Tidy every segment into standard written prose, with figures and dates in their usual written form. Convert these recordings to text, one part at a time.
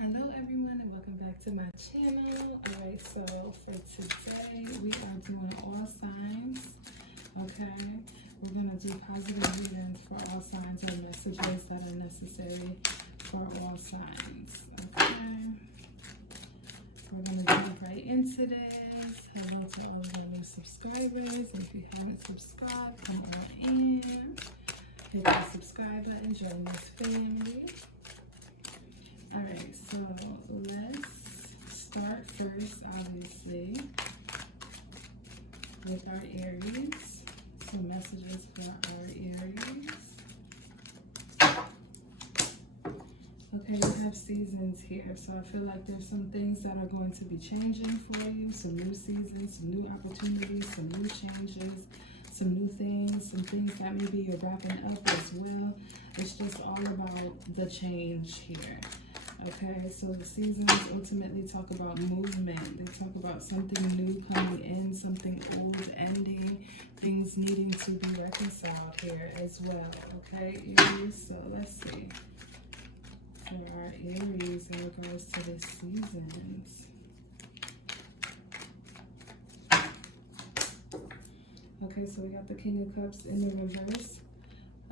Hello everyone and welcome back to my channel. Alright, so for today we are doing all signs. Okay, we're going to do positive readings for all signs or messages that are necessary for all signs. Okay, we're going to jump right into this. Hello to all of our new subscribers. And if you haven't subscribed, come on in. Hit the subscribe button, join this family. Alright, so let's start first, obviously, with our Aries. Some messages for our Aries. Okay, we have seasons here, so I feel like there's some things that are going to be changing for you. Some new seasons, some new opportunities, some new changes, some new things, some things that maybe you're wrapping up as well. It's just all about the change here. Okay, so the seasons ultimately talk about movement. They talk about something new coming in, something old ending, things needing to be reconciled here as well. Okay, Aries, so let's see. For our Aries in regards to the seasons. Okay, so we got the King of Cups in the reverse.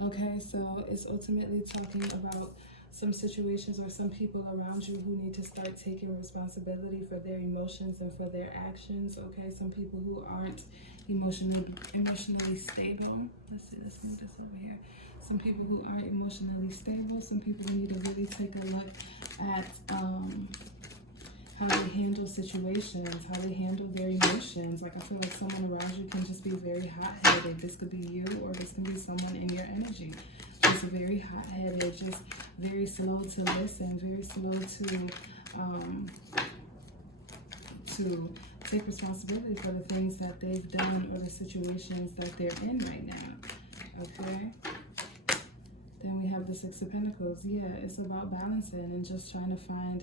Okay, so it's ultimately talking about some situations or some people around you who need to start taking responsibility for their emotions and for their actions. Okay, some people who aren't emotionally stable. Let's see, let's move this over here. Some people who aren't emotionally stable. Some people who need to really take a look at how they handle situations, how they handle their emotions. Like I feel like someone around you can just be very hot-headed. This could be you or this can be someone in your energy. Just very hot-headed, just very slow to listen, very slow to take responsibility for the things that they've done or the situations that they're in right now. Okay? Then we have the Six of Pentacles. Yeah, it's about balancing and just trying to find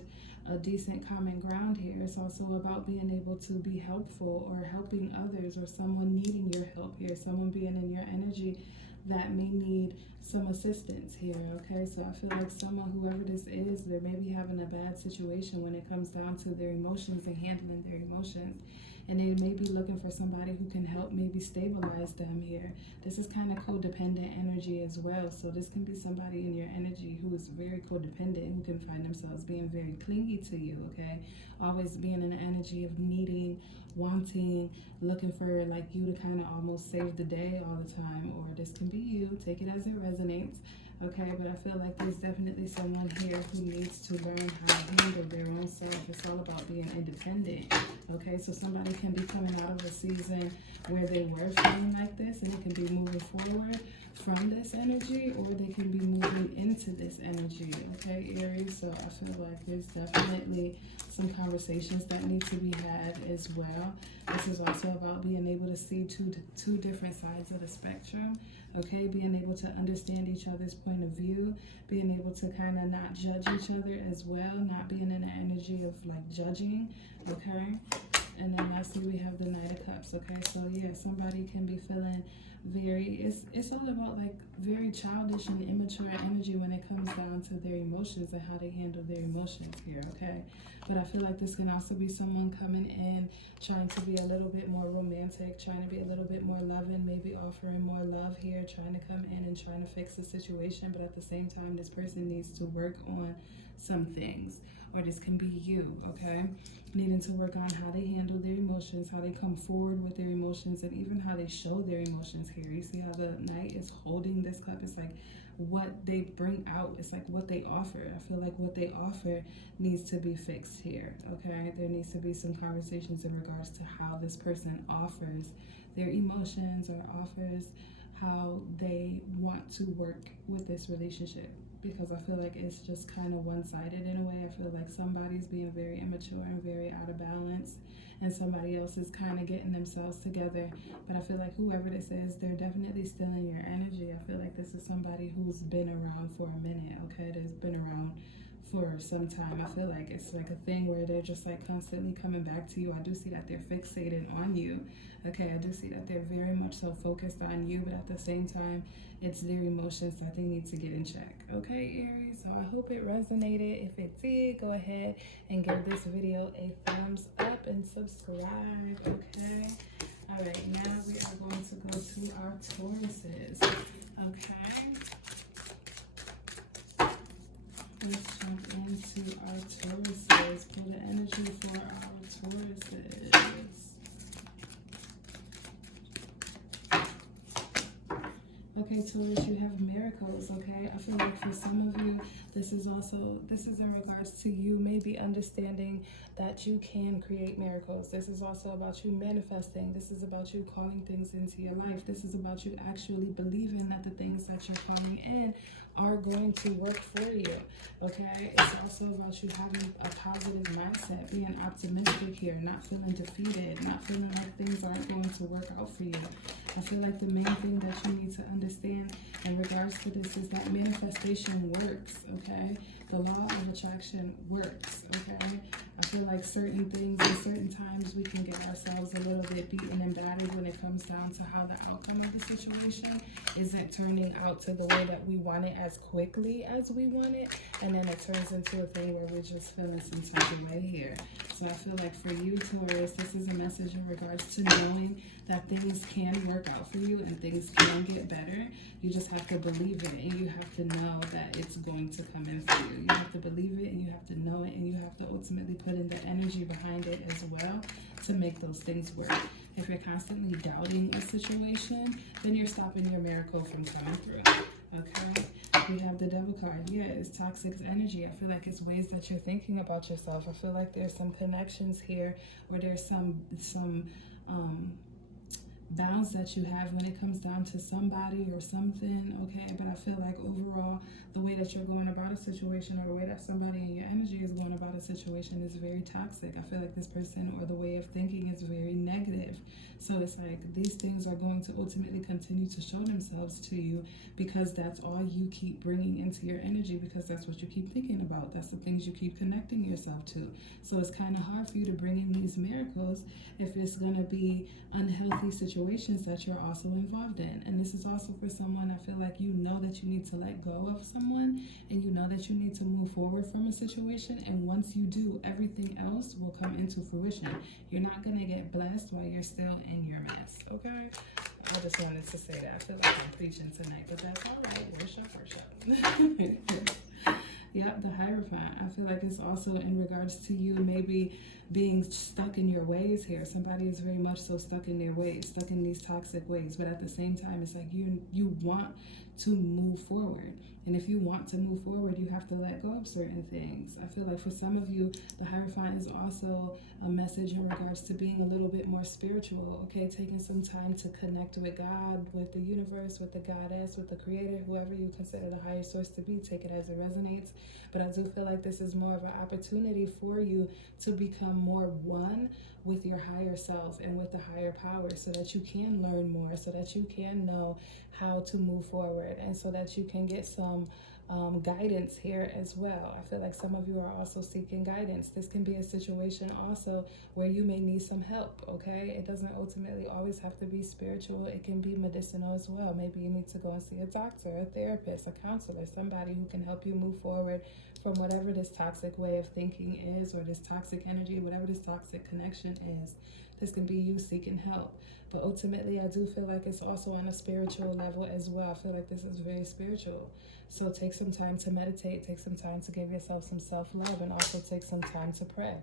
a decent common ground here. It's also about being able to be helpful or helping others or someone needing your help here. Someone being in your energy that may need some assistance here, okay? So I feel like someone, whoever this is, they may be having a bad situation when it comes down to their emotions and handling their emotions. And they may be looking for somebody who can help maybe stabilize them here. This is kind of codependent energy as well. So this can be somebody in your energy who is very codependent, who can find themselves being very clingy to you, okay? Always being in the energy of needing, wanting, looking for like you to kind of almost save the day all the time. Or this can be you. Take it as it resonates. Okay, but I feel like there's definitely someone here who needs to learn how to handle their own self. It's all about being independent. Okay, so somebody can be coming out of a season where they were feeling like this and they can be moving forward from this energy, or they can be moving into this energy. Okay, Aries, so I feel like there's definitely some conversations that need to be had as well. This is also about being able to see two different sides of the spectrum. Okay, being able to understand each other's point of view, being able to kind of not judge each other as well, not being in the energy of like judging. Okay, and then lastly we have the Knight of Cups. Okay, so yeah, somebody can be feeling very, it's all about like very childish and immature energy when it comes down to their emotions and how they handle their emotions here. Okay, but I feel like this can also be someone coming in trying to be a little bit more romantic, trying to be a little bit more loving, maybe offering more love here, trying to come in and trying to fix the situation, but at the same time this person needs to work on some things. Or this can be you, okay? Needing to work on how they handle their emotions, how they come forward with their emotions, and even how they show their emotions here. You see how the Knight is holding this cup? It's like what they bring out. It's like what they offer. I feel like what they offer needs to be fixed here, okay? There needs to be some conversations in regards to how this person offers their emotions or offers how they want to work with this relationship. Because I feel like it's just kind of one-sided in a way. I feel like somebody's being very immature and very out of balance, and somebody else is kind of getting themselves together. But I feel like whoever this is, they're definitely still in your energy. I feel like this is somebody who's been around for a minute, okay? That's been around for some time. I feel like it's like a thing where they're just like constantly coming back to you. I do see that they're fixated on you. Okay, I do see that they're very much so focused on you, but at the same time, it's their emotions that they need to get in check. Okay, Aries, so I hope it resonated. If it did, go ahead and give this video a thumbs up and subscribe. Okay, all right, now we are going to go to our Tauruses. Okay, let's jump into our Tauruses. Pull the energy for our Tauruses. Okay, Taurus, you have miracles, okay? I feel like for some of you, this is in regards to you maybe understanding that you can create miracles. This is also about you manifesting. This is about you calling things into your life. This is about you actually believing that the things that you're calling in are going to work for you, okay? It's also about you having a positive mindset, being optimistic here, not feeling defeated, not feeling like things aren't going to work out for you. I feel like the main thing that you need to understand in regards to this is that manifestation works, okay? The law of attraction works, okay? I feel like certain things and certain times we can get ourselves a little bit beaten and battered when it comes down to how the outcome of the situation isn't turning out to the way that we want it as quickly as we want it, and then it turns into a thing where we're just feeling some type of way here. So I feel like for you, Taurus, this is a message in regards to knowing that things can work out for you and things can get better. You just have to believe it, and you have to know that it's going to come in for you. You have to believe it, and you have to know it, and you have to ultimately put in the energy behind it as well to make those things work. If you're constantly doubting a situation, then you're stopping your miracle from coming through. Okay, we have the Devil card. Yeah, it's toxic energy. I feel like it's ways that you're thinking about yourself. I feel like there's some connections here, or there's some bounds that you have when it comes down to somebody or something, okay? But I feel like overall, the way that you're going about a situation, or the way that somebody in your energy is going about a situation, is very toxic. I feel like this person or the way of thinking is very negative. So it's like these things are going to ultimately continue to show themselves to you because that's all you keep bringing into your energy, because that's what you keep thinking about. That's the things you keep connecting yourself to. So it's kind of hard for you to bring in these miracles if it's going to be unhealthy situations that you're also involved in. And this is also for someone, I feel like you know that you need to let go of someone, and you know that you need to move forward from a situation, and once you do, everything else will come into fruition. You're not going to get blessed while you're still in your mess, okay? I just wanted to say that. I feel like I'm preaching tonight, but that's all right. Worship. Yep, the Hierophant. I feel like it's also in regards to you maybe being stuck in your ways here. Somebody is very much so stuck in their ways, stuck in these toxic ways. But at the same time, it's like you want to move forward. And if you want to move forward, you have to let go of certain things. I feel like for some of you, the Hierophant is also a message in regards to being a little bit more spiritual, okay? Taking some time to connect with God, with the universe, with the goddess, with the creator, whoever you consider the higher source to be. Take it as it resonates. But I do feel like this is more of an opportunity for you to become more one with your higher self and with the higher power, so that you can learn more, so that you can know how to move forward, and so that you can get some guidance here as well. I feel like some of you are also seeking guidance. This can be a situation also where you may need some help, okay? It doesn't ultimately always have to be spiritual. It can be medicinal as well. Maybe you need to go and see a doctor, a therapist, a counselor, somebody who can help you move forward from whatever this toxic way of thinking is, or this toxic energy, whatever this toxic connection is. This can be you seeking help. But ultimately, I do feel like it's also on a spiritual level as well. I feel like this is very spiritual. So take some time to meditate, take some time to give yourself some self-love, and also take some time to pray,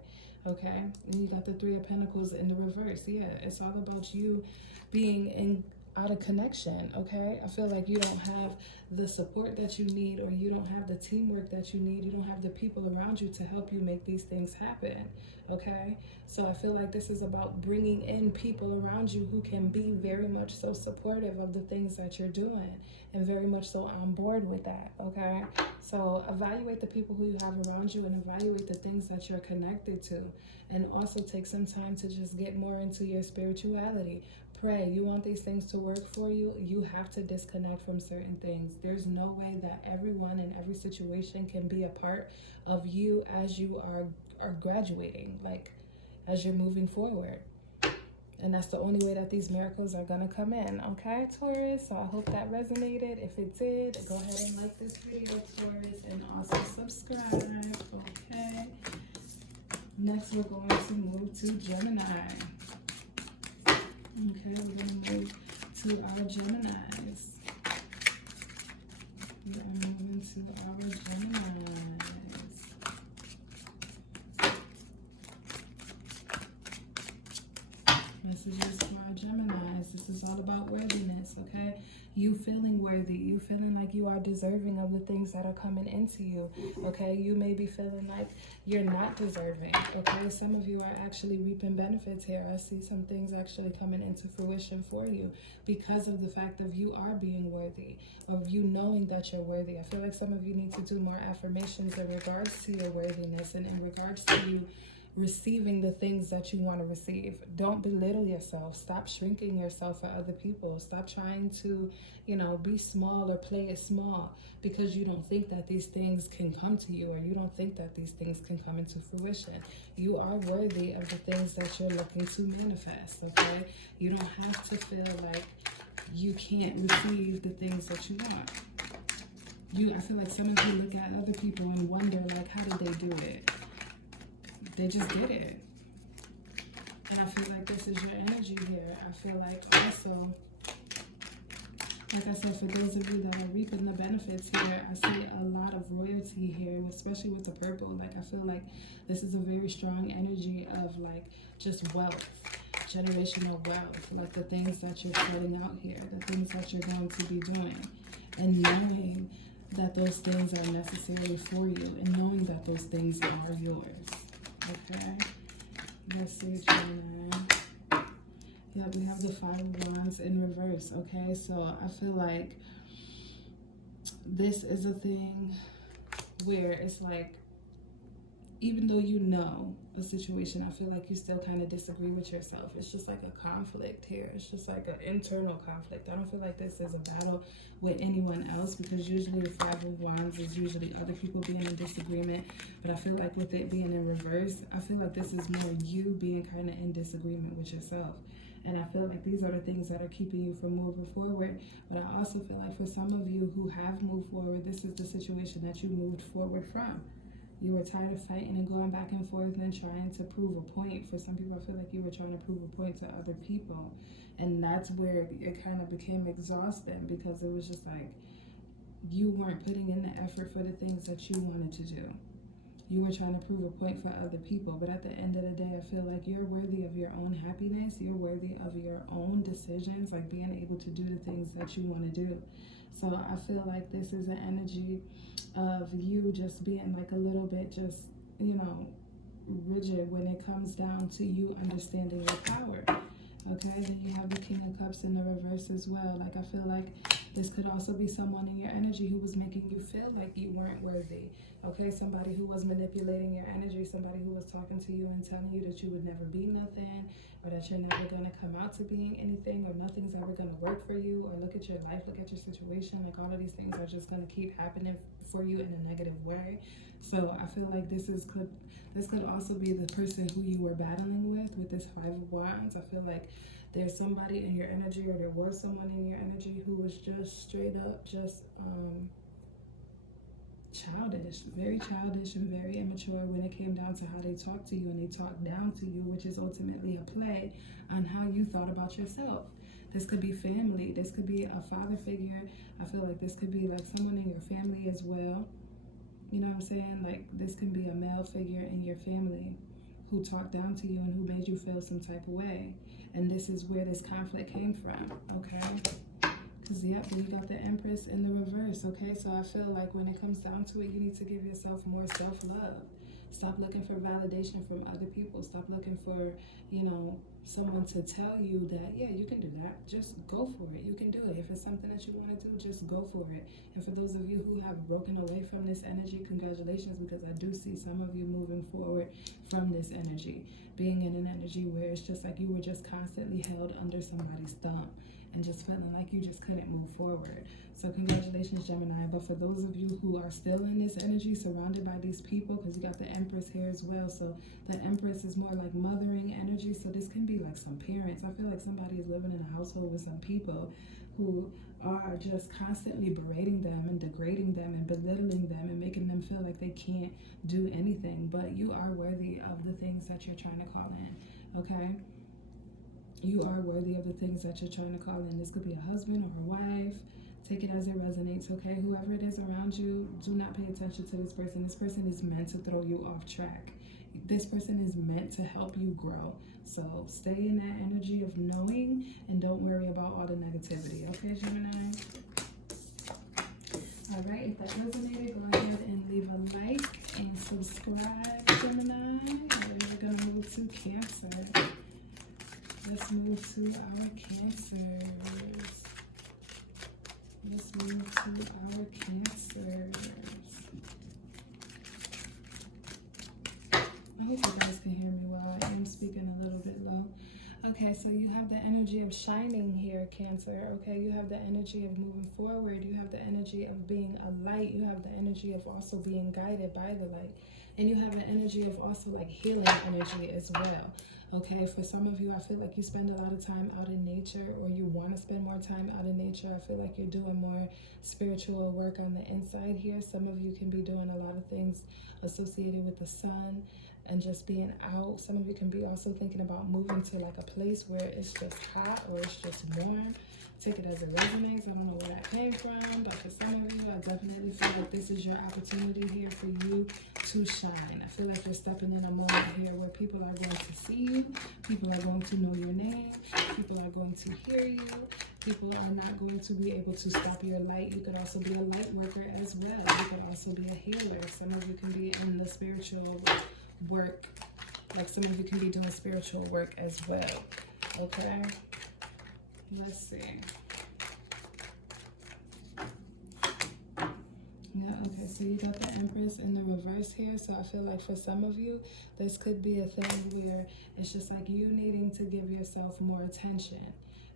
okay? And you got the Three of Pentacles in the reverse. Yeah, it's all about you being out of connection, okay? I feel like you don't have the support that you need, or you don't have the teamwork that you need. You don't have the people around you to help you make these things happen, okay? So I feel like this is about bringing in people around you who can be very much so supportive of the things that you're doing. and very much so on board with that, okay? So evaluate the people who you have around you and evaluate the things that you're connected to. And also take some time to just get more into your spirituality. Pray. You want these things to work for you, you have to disconnect from certain things. There's no way that everyone in every situation can be a part of you as you are graduating, like as you're moving forward. And that's the only way that these miracles are going to come in. Okay, Taurus? So I hope that resonated. If it did, go ahead and like this video, Taurus, and also subscribe. Okay. Next, we're going to move to Gemini. Okay, we're going to move to our Geminis. We are moving to our Geminis. Messages for our Geminis. This is all about worthiness, okay? You feeling worthy. You feeling like you are deserving of the things that are coming into you, okay? You may be feeling like you're not deserving, okay? Some of you are actually reaping benefits here. I see some things actually coming into fruition for you because of the fact of you are being worthy, of you knowing that you're worthy. I feel like some of you need to do more affirmations in regards to your worthiness and in regards to you receiving the things that you want to receive. Don't belittle yourself. Stop shrinking yourself for other people. Stop trying to, be small or play it small because you don't think that these things can come to you or you don't think that these things can come into fruition. You are worthy of the things that you're looking to manifest, okay? You don't have to feel like you can't receive the things that you want. I feel like some of you look at other people and wonder, like, how did they do it? They just did it. And I feel like this is your energy here. I feel like also, like I said, for those of you that are reaping the benefits here, I see a lot of royalty here, especially with the purple. Like, I feel like this is a very strong energy of, like, just wealth, generational wealth, like the things that you're starting out here, the things that you're going to be doing, and knowing that those things are necessary for you, and knowing that those things are yours. Okay, let's see, Gemini. Yeah, we have the Five of Wands in reverse. Okay, so I feel like this is a thing where it's like, even though you know a situation, I feel like you still kind of disagree with yourself. It's just like a conflict here. It's just like an internal conflict. I don't feel like this is a battle with anyone else, because usually the Five of Wands is usually other people being in disagreement. But I feel like with it being in reverse, I feel like this is more you being kind of in disagreement with yourself. And I feel like these are the things that are keeping you from moving forward. But I also feel like for some of you who have moved forward, this is the situation that you moved forward from. You were tired of fighting and going back and forth and trying to prove a point. For some people, I feel like you were trying to prove a point to other people. And that's where it kind of became exhausting, because it was just like you weren't putting in the effort for the things that you wanted to do. You were trying to prove a point for other people. But at the end of the day, I feel like you're worthy of your own happiness. You're worthy of your own decisions, like being able to do the things that you want to do. So I feel like this is an energy of you just being like a little bit just, rigid when it comes down to you understanding your power. Okay, then you have the King of Cups in the reverse as well. Like, I feel like this could also be someone in your energy who was making you feel like you weren't worthy. Okay, somebody who was manipulating your energy, somebody who was talking to you and telling you that you would never be nothing, or that you're never going to come out to being anything, or nothing's ever going to work for you, or look at your life, look at your situation. Like, all of these things are just going to keep happening for you in a negative way. So I feel like this could also be the person who you were battling with this Five of Wands. I feel like there's somebody in your energy, or there was someone in your energy who was just straight up just very childish and very immature when it came down to how they talked to you, and they talked down to you, which is ultimately a play on how you thought about yourself. This could be family. This could be a father figure. I feel like this could be like someone in your family as well. You know what I'm saying? Like, this can be a male figure in your family who talked down to you and who made you feel some type of way. And this is where this conflict came from, okay? Because, yep, you got the Empress in the reverse, okay? So I feel like when it comes down to it, you need to give yourself more self-love. Stop looking for validation from other people. Stop looking for, you know, someone to tell you that, yeah, you can do that. Just go for it. You can do it. If it's something that you want to do, just go for it. And for those of you who have broken away from this energy, congratulations, because I do see some of you moving forward from this energy, being in an energy where it's just like you were just constantly held under somebody's thumb and just feeling like you just couldn't move forward. So congratulations, Gemini. But for those of you who are still in this energy, surrounded by these people, because you got the Empress here as well. So the Empress is more like mothering energy. So this can be like some parents. I feel like somebody is living in a household with some people who are just constantly berating them and degrading them and belittling them and making them feel like they can't do anything. But you are worthy of the things that you're trying to call in, okay? You are worthy of the things that you're trying to call in. This could be a husband or a wife. Take it as it resonates, okay? Whoever it is around you, do not pay attention to this person. This person is meant to throw you off track. This person is meant to help you grow. So stay in that energy of knowing and don't worry about all the negativity, okay, Gemini? All right, if that resonated, go ahead and leave a like and subscribe, Gemini. All right, we're going to move to Cancer. Let's move to our Cancers. Let's move to our Cancers. I hope you guys can hear me well. I am speaking a little bit low. Okay, so you have the energy of shining here, Cancer. Okay, you have the energy of moving forward. You have the energy of being a light. You have the energy of also being guided by the light. And you have an energy of also like healing energy as well. Okay, for some of you, I feel like you spend a lot of time out in nature, or you want to spend more time out in nature. I feel like you're doing more spiritual work on the inside here. Some of you can be doing a lot of things associated with the sun and just being out. Some of you can be also thinking about moving to like a place where it's just hot or it's just warm. Take it as it resonates. I don't know where that came from, but for some of you, I definitely feel like this is your opportunity here for you to shine. I feel like you're stepping in a moment here where people are going to see you, people are going to know your name, people are going to hear you, people are not going to be able to stop your light. You could also be a light worker as well. You could also be a healer. Some of you can be in the spiritual work, like some of you can be doing spiritual work as well, okay? Let's see. Yeah, okay, so you got the Empress in the reverse here. So I feel like for some of you, this could be a thing where it's just like you needing to give yourself more attention,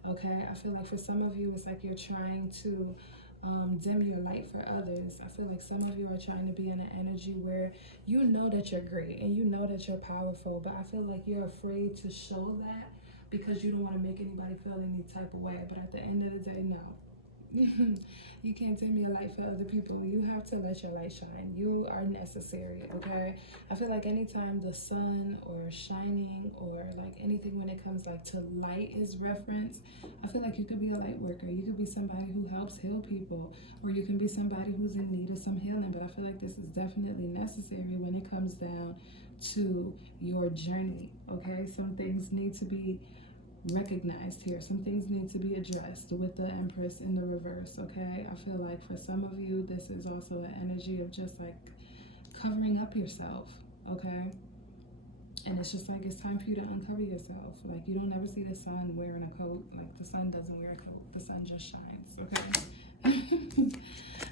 okay? I feel like for some of you, it's like you're trying to dim your light for others. I feel like some of you are trying to be in an energy where you know that you're great and you know that you're powerful, but I feel like you're afraid to show that because you don't want to make anybody feel any type of way. But at the end of the day, no. You can't dim your light for other people. You have to let your light shine. You are necessary, okay? I feel like anytime the sun or shining or like anything when it comes like to light is referenced, I feel like you could be a light worker. You could be somebody who helps heal people, or you can be somebody who's in need of some healing. But I feel like this is definitely necessary when it comes down to your journey, okay? Some things need to be recognized here. Some things need to be addressed with the Empress in the reverse, okay? I feel like for some of you, this is also an energy of just like covering up yourself, okay? And it's just like it's time for you to uncover yourself. Like you don't ever see the sun wearing a coat. Like the sun doesn't wear a coat. The sun just shines, okay?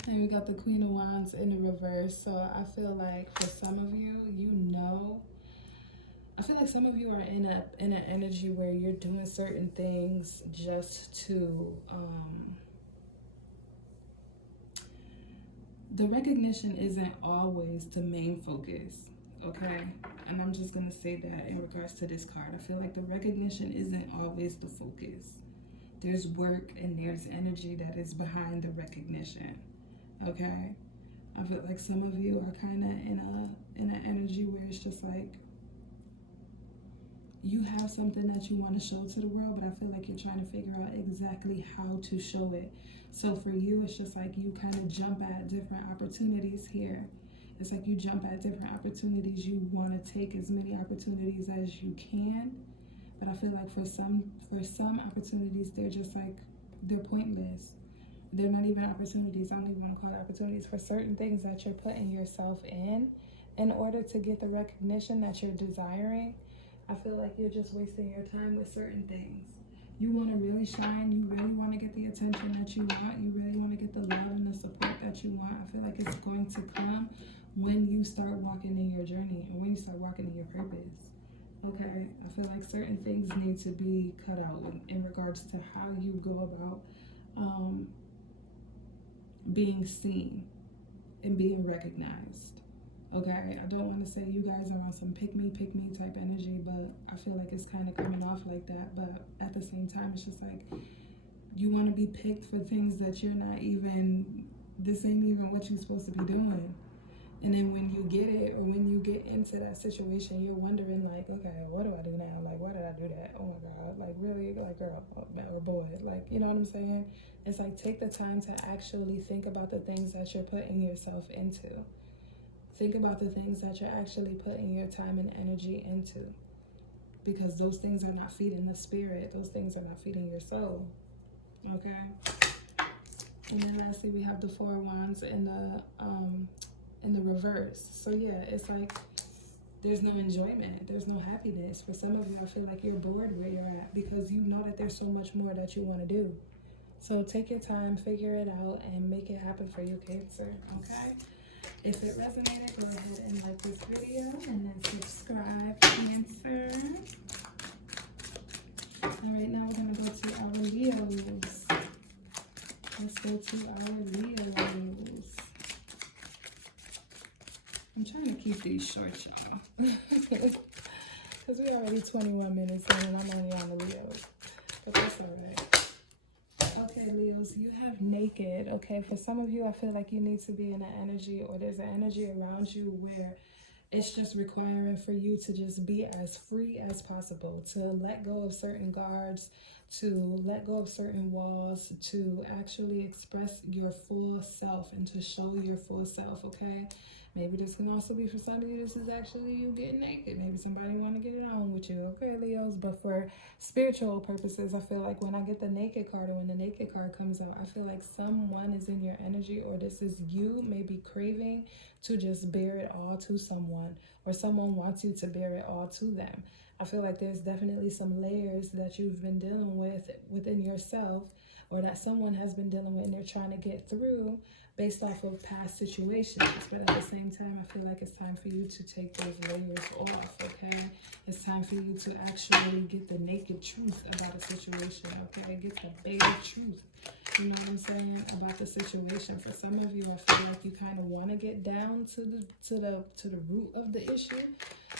And we got the Queen of Wands in the reverse. So I feel like for some of you, you know, I feel like some of you are in an energy where you're doing certain things just to the recognition isn't always the main focus, okay? And I'm just gonna say that in regards to this card. I feel like the recognition isn't always the focus. There's work and there's energy that is behind the recognition, okay? I feel like some of you are kind of in an energy where it's just like you have something that you want to show to the world, but I feel like you're trying to figure out exactly how to show it. So for you, it's just like you kind of jump at different opportunities here. It's like you jump at different opportunities. You want to take as many opportunities as you can, but I feel like for some opportunities, they're just like, they're pointless. They're not even opportunities. I don't even want to call it opportunities. For certain things that you're putting yourself in, in order to get the recognition that you're desiring, I feel like you're just wasting your time with certain things. You want to really shine, you really want to get the attention that you want, you really want to get the love and the support that you want. I feel like it's going to come when you start walking in your journey and when you start walking in your purpose. Okay, I feel like certain things need to be cut out in regards to how you go about being seen and being recognized. Okay, I don't want to say you guys are on some pick me type energy, but I feel like it's kind of coming off like that. But at the same time, it's just like you want to be picked for things that you're not even, this ain't even what you're supposed to be doing. And then when you get it, or when you get into that situation, you're wondering like, okay, what do I do now? Like, why did I do that? Oh my God, like really, like girl or boy, like, you know what I'm saying? It's like, take the time to actually think about the things that you're putting yourself into. Think about the things that you're actually putting your time and energy into, because those things are not feeding the spirit. Those things are not feeding your soul. Okay. And then lastly, we have the 4 of Wands in the reverse. So yeah, it's like there's no enjoyment. There's no happiness. For some of you, I feel like you're bored where you're at because you know that there's so much more that you want to do. So take your time, figure it out, and make it happen for you, Cancer. Okay. If it resonated, go ahead and like this video and then subscribe, Cancer. All right, now we're going to go to our Leos. Let's go to our Leos. I'm trying to keep these short, y'all. Because we're already 21 minutes in and I'm only on the Leos. But that's all right. Okay, Leos, you have naked. Okay, for some of you, I feel like you need to be in an energy, or there's an energy around you where it's just requiring for you to just be as free as possible, to let go of certain guards, to let go of certain walls, to actually express your full self and to show your full self, okay? Maybe this can also be for some of you, this is actually you getting naked. Maybe somebody want to get it on with you, okay, Leos? But for spiritual purposes, I feel like when I get the naked card, or when the naked card comes out, I feel like someone is in your energy, or this is you maybe craving to just bear it all to someone, or someone wants you to bear it all to them. I feel like there's definitely some layers that you've been dealing with within yourself, or that someone has been dealing with and they're trying to get through based off of past situations. But at the same time, I feel like it's time for you to take those layers off, okay? It's time for you to actually get the naked truth about a situation, okay? Get the bare truth, you know what I'm saying, about the situation. For some of you, I feel like you kind of want to get down to the root of the issue,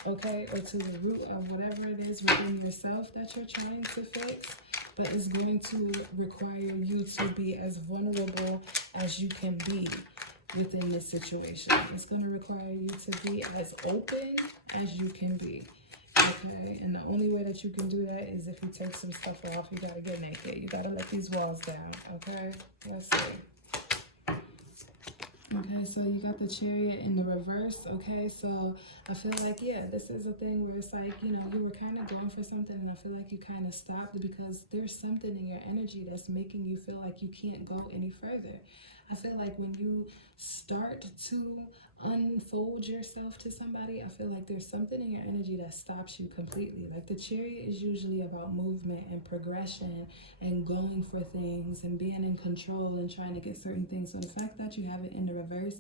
okay? Or to the root of whatever it is within yourself that you're trying to fix. But it's going to require you to be as vulnerable as you can be within this situation. It's going to require you to be as open as you can be, okay? And the only way that you can do that is if you take some stuff off. You got to get naked. You got to let these walls down, okay? Let's see. Okay, so you got the Chariot in the reverse, okay? So I feel like, yeah, this is a thing where it's like, you know, you were kind of going for something and I feel like you kind of stopped because there's something in your energy that's making you feel like you can't go any further. I feel like when you start to unfold yourself to somebody, I feel like there's something in your energy that stops you completely. Like the Chariot is usually about movement and progression and going for things and being in control and trying to get certain things. So the fact that you have it in the reverse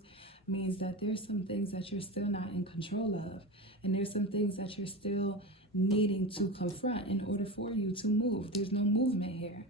means that there's some things that you're still not in control of, and there's some things that you're still needing to confront in order for you to move. There's no movement here.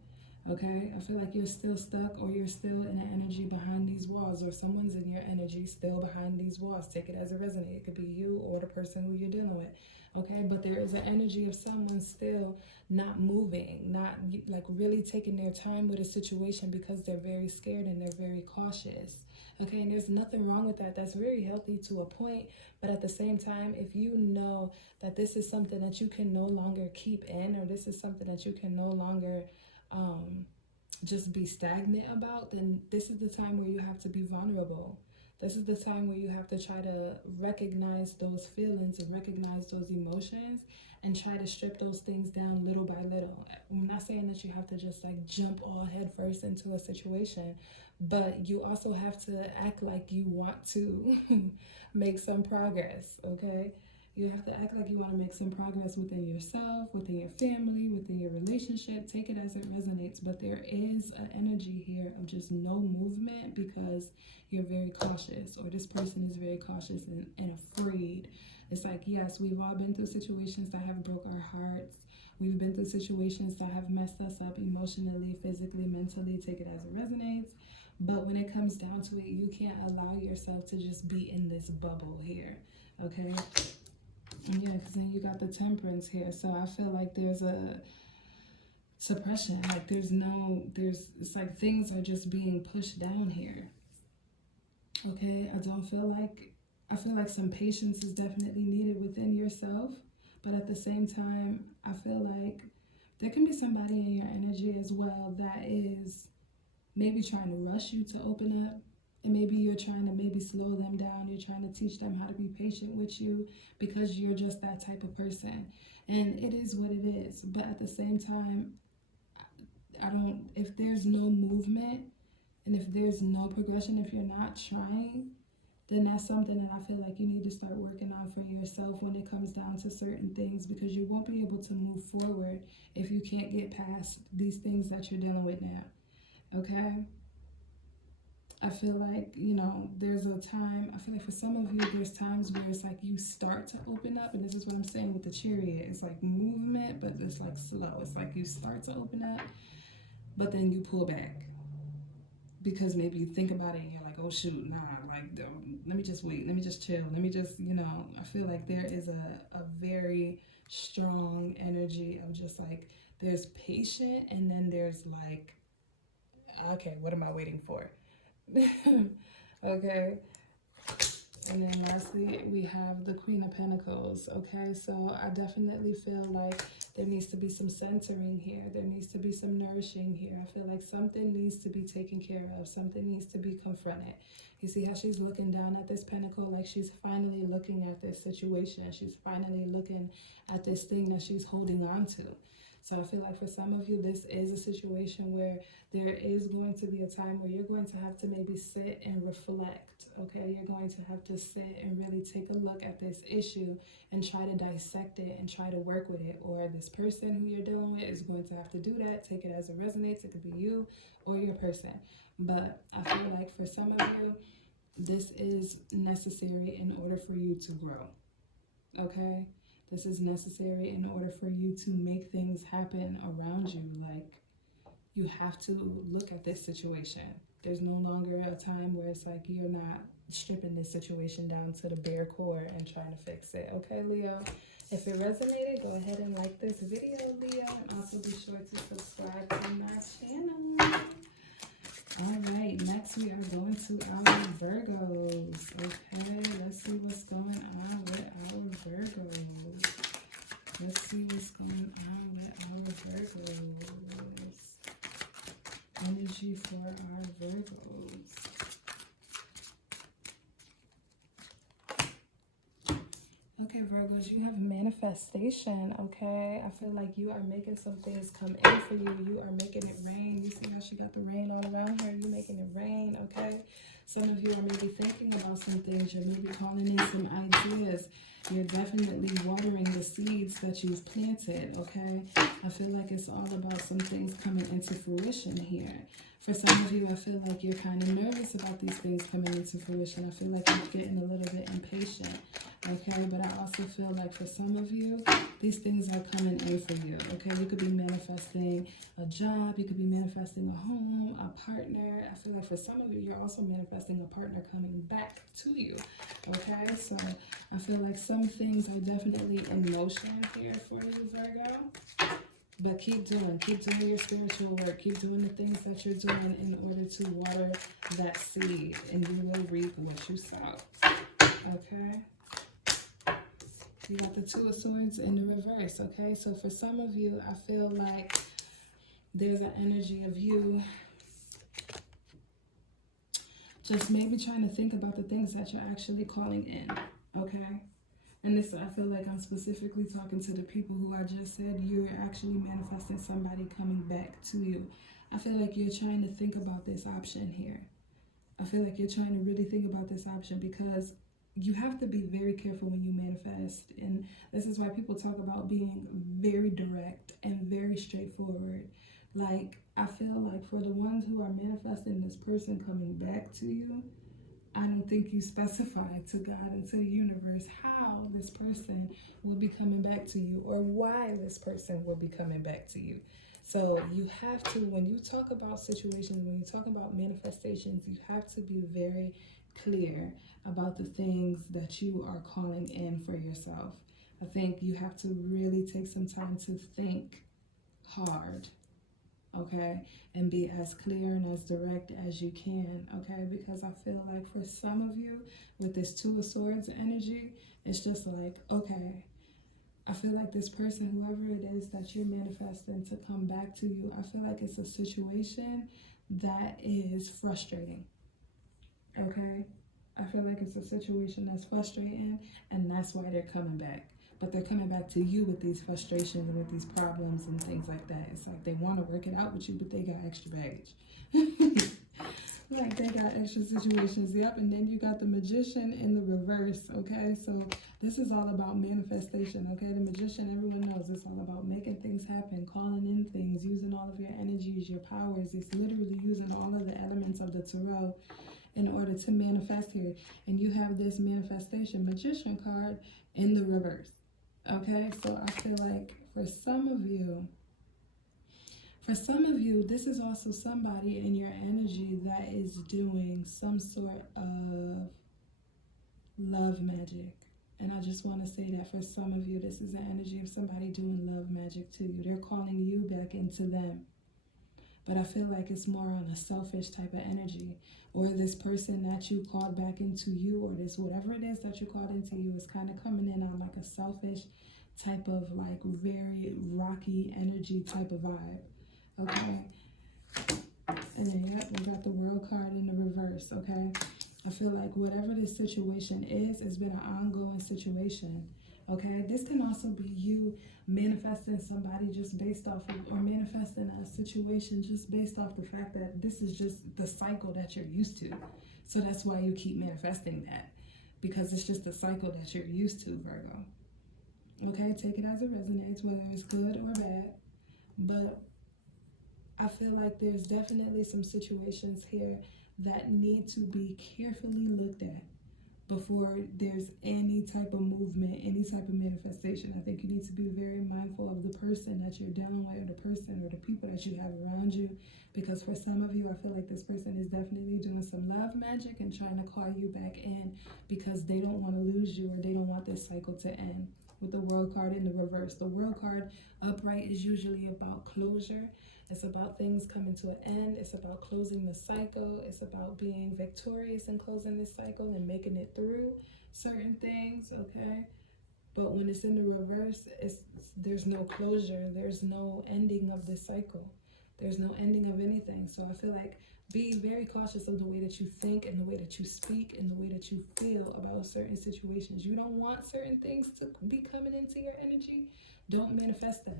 Okay, I feel like you're still stuck, or you're still in an energy behind these walls, or someone's in your energy still behind these walls. Take it as it resonates. It could be you or the person who you're dealing with. Okay, but there is an energy of someone still not moving, not like really taking their time with a situation because they're very scared and they're very cautious. Okay, and there's nothing wrong with that. That's very healthy to a point. But at the same time, if you know that this is something that you can no longer keep in, or this is something that you can no longer just be stagnant about, then this is the time where you have to be vulnerable. This is the time where you have to try to recognize those feelings and recognize those emotions and try to strip those things down little by little. I'm not saying that you have to just like jump all head first into a situation, but you also have to act like you want to make some progress, okay? You have to act like you want to make some progress within yourself, within your family, within your relationship. Take it as it resonates. But there is an energy here of just no movement because you're very cautious, or this person is very cautious and afraid. It's like, yes, we've all been through situations that have broke our hearts. We've been through situations that have messed us up emotionally, physically, mentally. Take it as it resonates. But when it comes down to it, you can't allow yourself to just be in this bubble here, okay? Yeah, because then you got the temperance here. So I feel like there's a suppression. Like it's like things are just being pushed down here. Okay, I feel like some patience is definitely needed within yourself. But at the same time, I feel like there can be somebody in your energy as well that is maybe trying to rush you to open up. And maybe you're trying to maybe slow them down. You're trying to teach them how to be patient with you because you're just that type of person. And it is what it is. But at the same time, if there's no movement and if there's no progression, if you're not trying, then that's something that I feel like you need to start working on for yourself when it comes down to certain things, because you won't be able to move forward if you can't get past these things that you're dealing with now. Okay? I feel like, there's a time, I feel like for some of you, there's times where it's like you start to open up, and this is what I'm saying with the Chariot. It's like movement, but it's like slow. It's like you start to open up, but then you pull back. Because maybe you think about it and you're like, oh shoot, nah, like, let me just wait, let me just chill, let me just, I feel like there is a very strong energy of just like, there's patient, and then there's like, okay, what am I waiting for? Okay. And then lastly, we have the Queen of Pentacles. Okay, so I definitely feel like there needs to be some centering here. There needs to be some nourishing here. I feel like something needs to be taken care of. Something needs to be confronted. You see how she's looking down at this pentacle, like she's finally looking at this situation. She's finally looking at this thing that she's holding on to. So I feel like for some of you, this is a situation where there is going to be a time where you're going to have to maybe sit and reflect, okay? You're going to have to sit and really take a look at this issue and try to dissect it and try to work with it. Or this person who you're dealing with is going to have to do that. Take it as it resonates. It could be you or your person. But I feel like for some of you, this is necessary in order for you to grow, okay? This is necessary in order for you to make things happen around you. Like, you have to look at this situation. There's no longer a time where it's like you're not stripping this situation down to the bare core and trying to fix it. Okay, Leo? If it resonated, go ahead and like this video, Leo. And also be sure to subscribe to my channel. All right, next we are going to our Virgos. Okay, let's see what's going on with our Virgos. Let's see what's going on with our Virgos. Energy for our Virgos. Okay, Virgos, you have manifestation, okay? I feel like you are making some things come in for you. You are making it rain. You see how she got the rain all around her? You making it rain, okay? Some of you are maybe thinking about some things. You're maybe calling in some ideas. You're definitely watering the seeds that you've planted, okay? I feel like it's all about some things coming into fruition here. For some of you, I feel like you're kind of nervous about these things coming into fruition. I feel like you're getting a little bit impatient, okay? But I also feel like for some of you, these things are coming in for you, okay? You could be manifesting a job. You could be manifesting a home, a partner. I feel like for some of you, you're also manifesting a partner coming back to you, okay? So I feel like some things are definitely in motion here for you, Virgo. But keep doing your spiritual work. Keep doing the things that you're doing in order to water that seed, and you will reap what you sow. Okay? You got the Two of Swords in the reverse, okay? So for some of you, I feel like there's an energy of you just maybe trying to think about the things that you're actually calling in, okay? And this, I feel like I'm specifically talking to the people who I just said you're actually manifesting somebody coming back to you. I feel like you're trying to think about this option here, I feel like you're trying to really think about this option, because you have to be very careful when you manifest. And this is why people talk about being very direct and very straightforward. Like, I feel like for the ones who are manifesting this person coming back to you, I don't think you specify to God and to the universe how this person will be coming back to you, or why this person will be coming back to you. So you have to, when you talk about situations, when you talk about manifestations, you have to be very clear about the things that you are calling in for yourself. I think you have to really take some time to think hard, okay, and be as clear and as direct as you can, okay, because I feel like for some of you with this Two of Swords energy, it's just like, okay, I feel like this person, whoever it is that you're manifesting to come back to you, I feel like it's a situation that is frustrating, okay? I feel like it's a situation that's frustrating, and that's why they're coming back. But they're coming back to you with these frustrations and with these problems and things like that. It's like they want to work it out with you, but they got extra baggage. Like, they got extra situations. Yep. And then you got the Magician in the reverse, okay? So this is all about manifestation, okay? The Magician, everyone knows, it's all about making things happen, calling in things, using all of your energies, your powers. It's literally using all of the elements of the tarot in order to manifest here. And you have this manifestation Magician card in the reverse, okay? So I feel like for some of you, this is also somebody in your energy that is doing some sort of love magic. And I just want to say that for some of you, this is the energy of somebody doing love magic to you. They're calling you back into them. But I feel like it's more on a selfish type of energy. Or this person that you called back into you, or this whatever it is that you called into you, is kind of coming in on like a selfish type of, like, very rocky energy type of vibe. Okay? And then, yep, we got the World card in the reverse, okay? I feel like whatever this situation is, it's been an ongoing situation, okay? This can also be you manifesting somebody just based off of, or manifesting a situation just based off the fact that this is just the cycle that you're used to. So that's why you keep manifesting that, because it's just the cycle that you're used to, Virgo. Okay, take it as it resonates, whether it's good or bad. But I feel like there's definitely some situations here that need to be carefully looked at before there's any type of movement, any type of manifestation. I think you need to be very mindful of the person that you're dealing with, or the person or the people that you have around you, because for some of you, I feel like this person is definitely doing some love magic and trying to call you back in because they don't want to lose you, or they don't want this cycle to end. With the World card in the reverse, the World card upright is usually about closure. It's about things coming to an end. It's about closing the cycle. It's about being victorious in closing this cycle and making it through certain things, okay? But when it's in the reverse, there's no closure. There's no ending of this cycle. There's no ending of anything. So I feel like be very cautious of the way that you think and the way that you speak and the way that you feel about certain situations. You don't want certain things to be coming into your energy. Don't manifest them.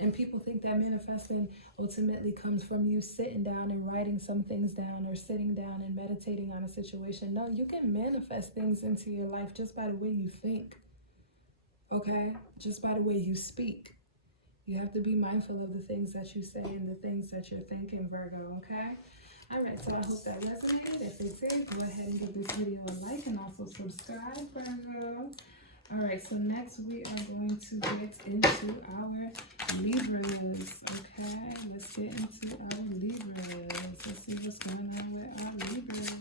And people think that manifesting ultimately comes from you sitting down and writing some things down, or sitting down and meditating on a situation. No, you can manifest things into your life just by the way you think, okay? Just by the way you speak. You have to be mindful of the things that you say and the things that you're thinking, Virgo, okay? All right, so I hope that resonated. If it did, go ahead and give this video a like and also subscribe, Virgo. All right, so next we are going to get into our Libras, okay? Let's get into our Libras. Let's see what's going on with our Libras.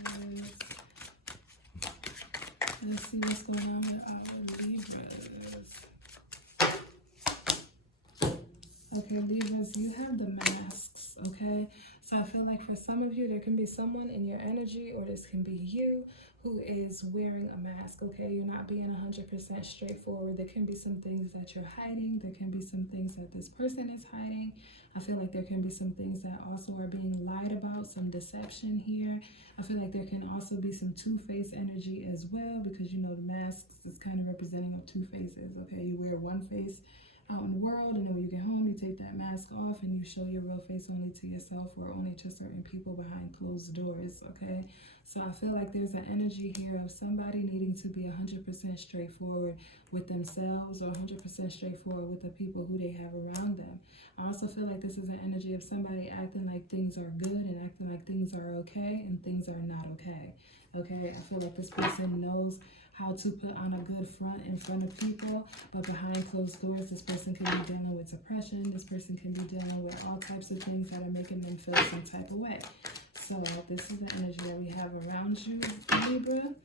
Let's see what's going on with our Libras. Okay, Libras, you have the masks, okay? So I feel like for some of you, there can be someone in your energy, or this can be you, who is wearing a mask, okay? You're not being 100% straightforward. There can be some things that you're hiding. There can be some things that this person is hiding. I feel like there can be some things that also are being lied about, some deception here. I feel like there can also be some two-faced energy as well, because, you know, the masks is kind of representing of two faces, okay? You wear one face out in the world, and then when you get home, you take that mask off and you show your real face only to yourself or only to certain people behind closed doors, okay? So I feel like there's an energy here of somebody needing to be 100% straightforward with themselves or 100% straightforward with the people who they have around them. I also feel like this is an energy of somebody acting like things are good and acting like things are okay and things are not okay, okay? I feel like this person knows how to put on a good front in front of people, but behind closed doors, this person can be dealing with depression. This person can be dealing with all types of things that are making them feel some type of way. So this is the energy that we have around you, Libra.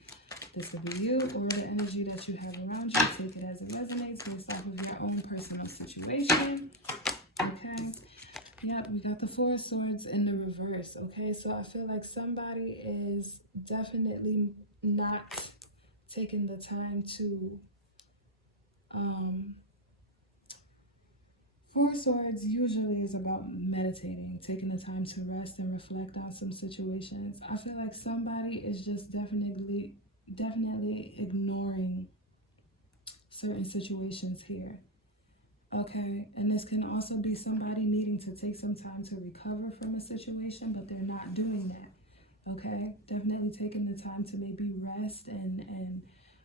This could be you or the energy that you have around you. Take it as it resonates based off of your own personal situation. Okay. Yep, we got the Four of Swords in the reverse. Okay, so I feel like somebody is definitely not taking the time to Four Swords usually is about meditating, taking the time to rest and reflect on some situations. I feel like somebody is just definitely ignoring certain situations here. Okay, and this can also be somebody needing to take some time to recover from a situation, but they're not doing that. Okay, definitely taking the time to maybe rest and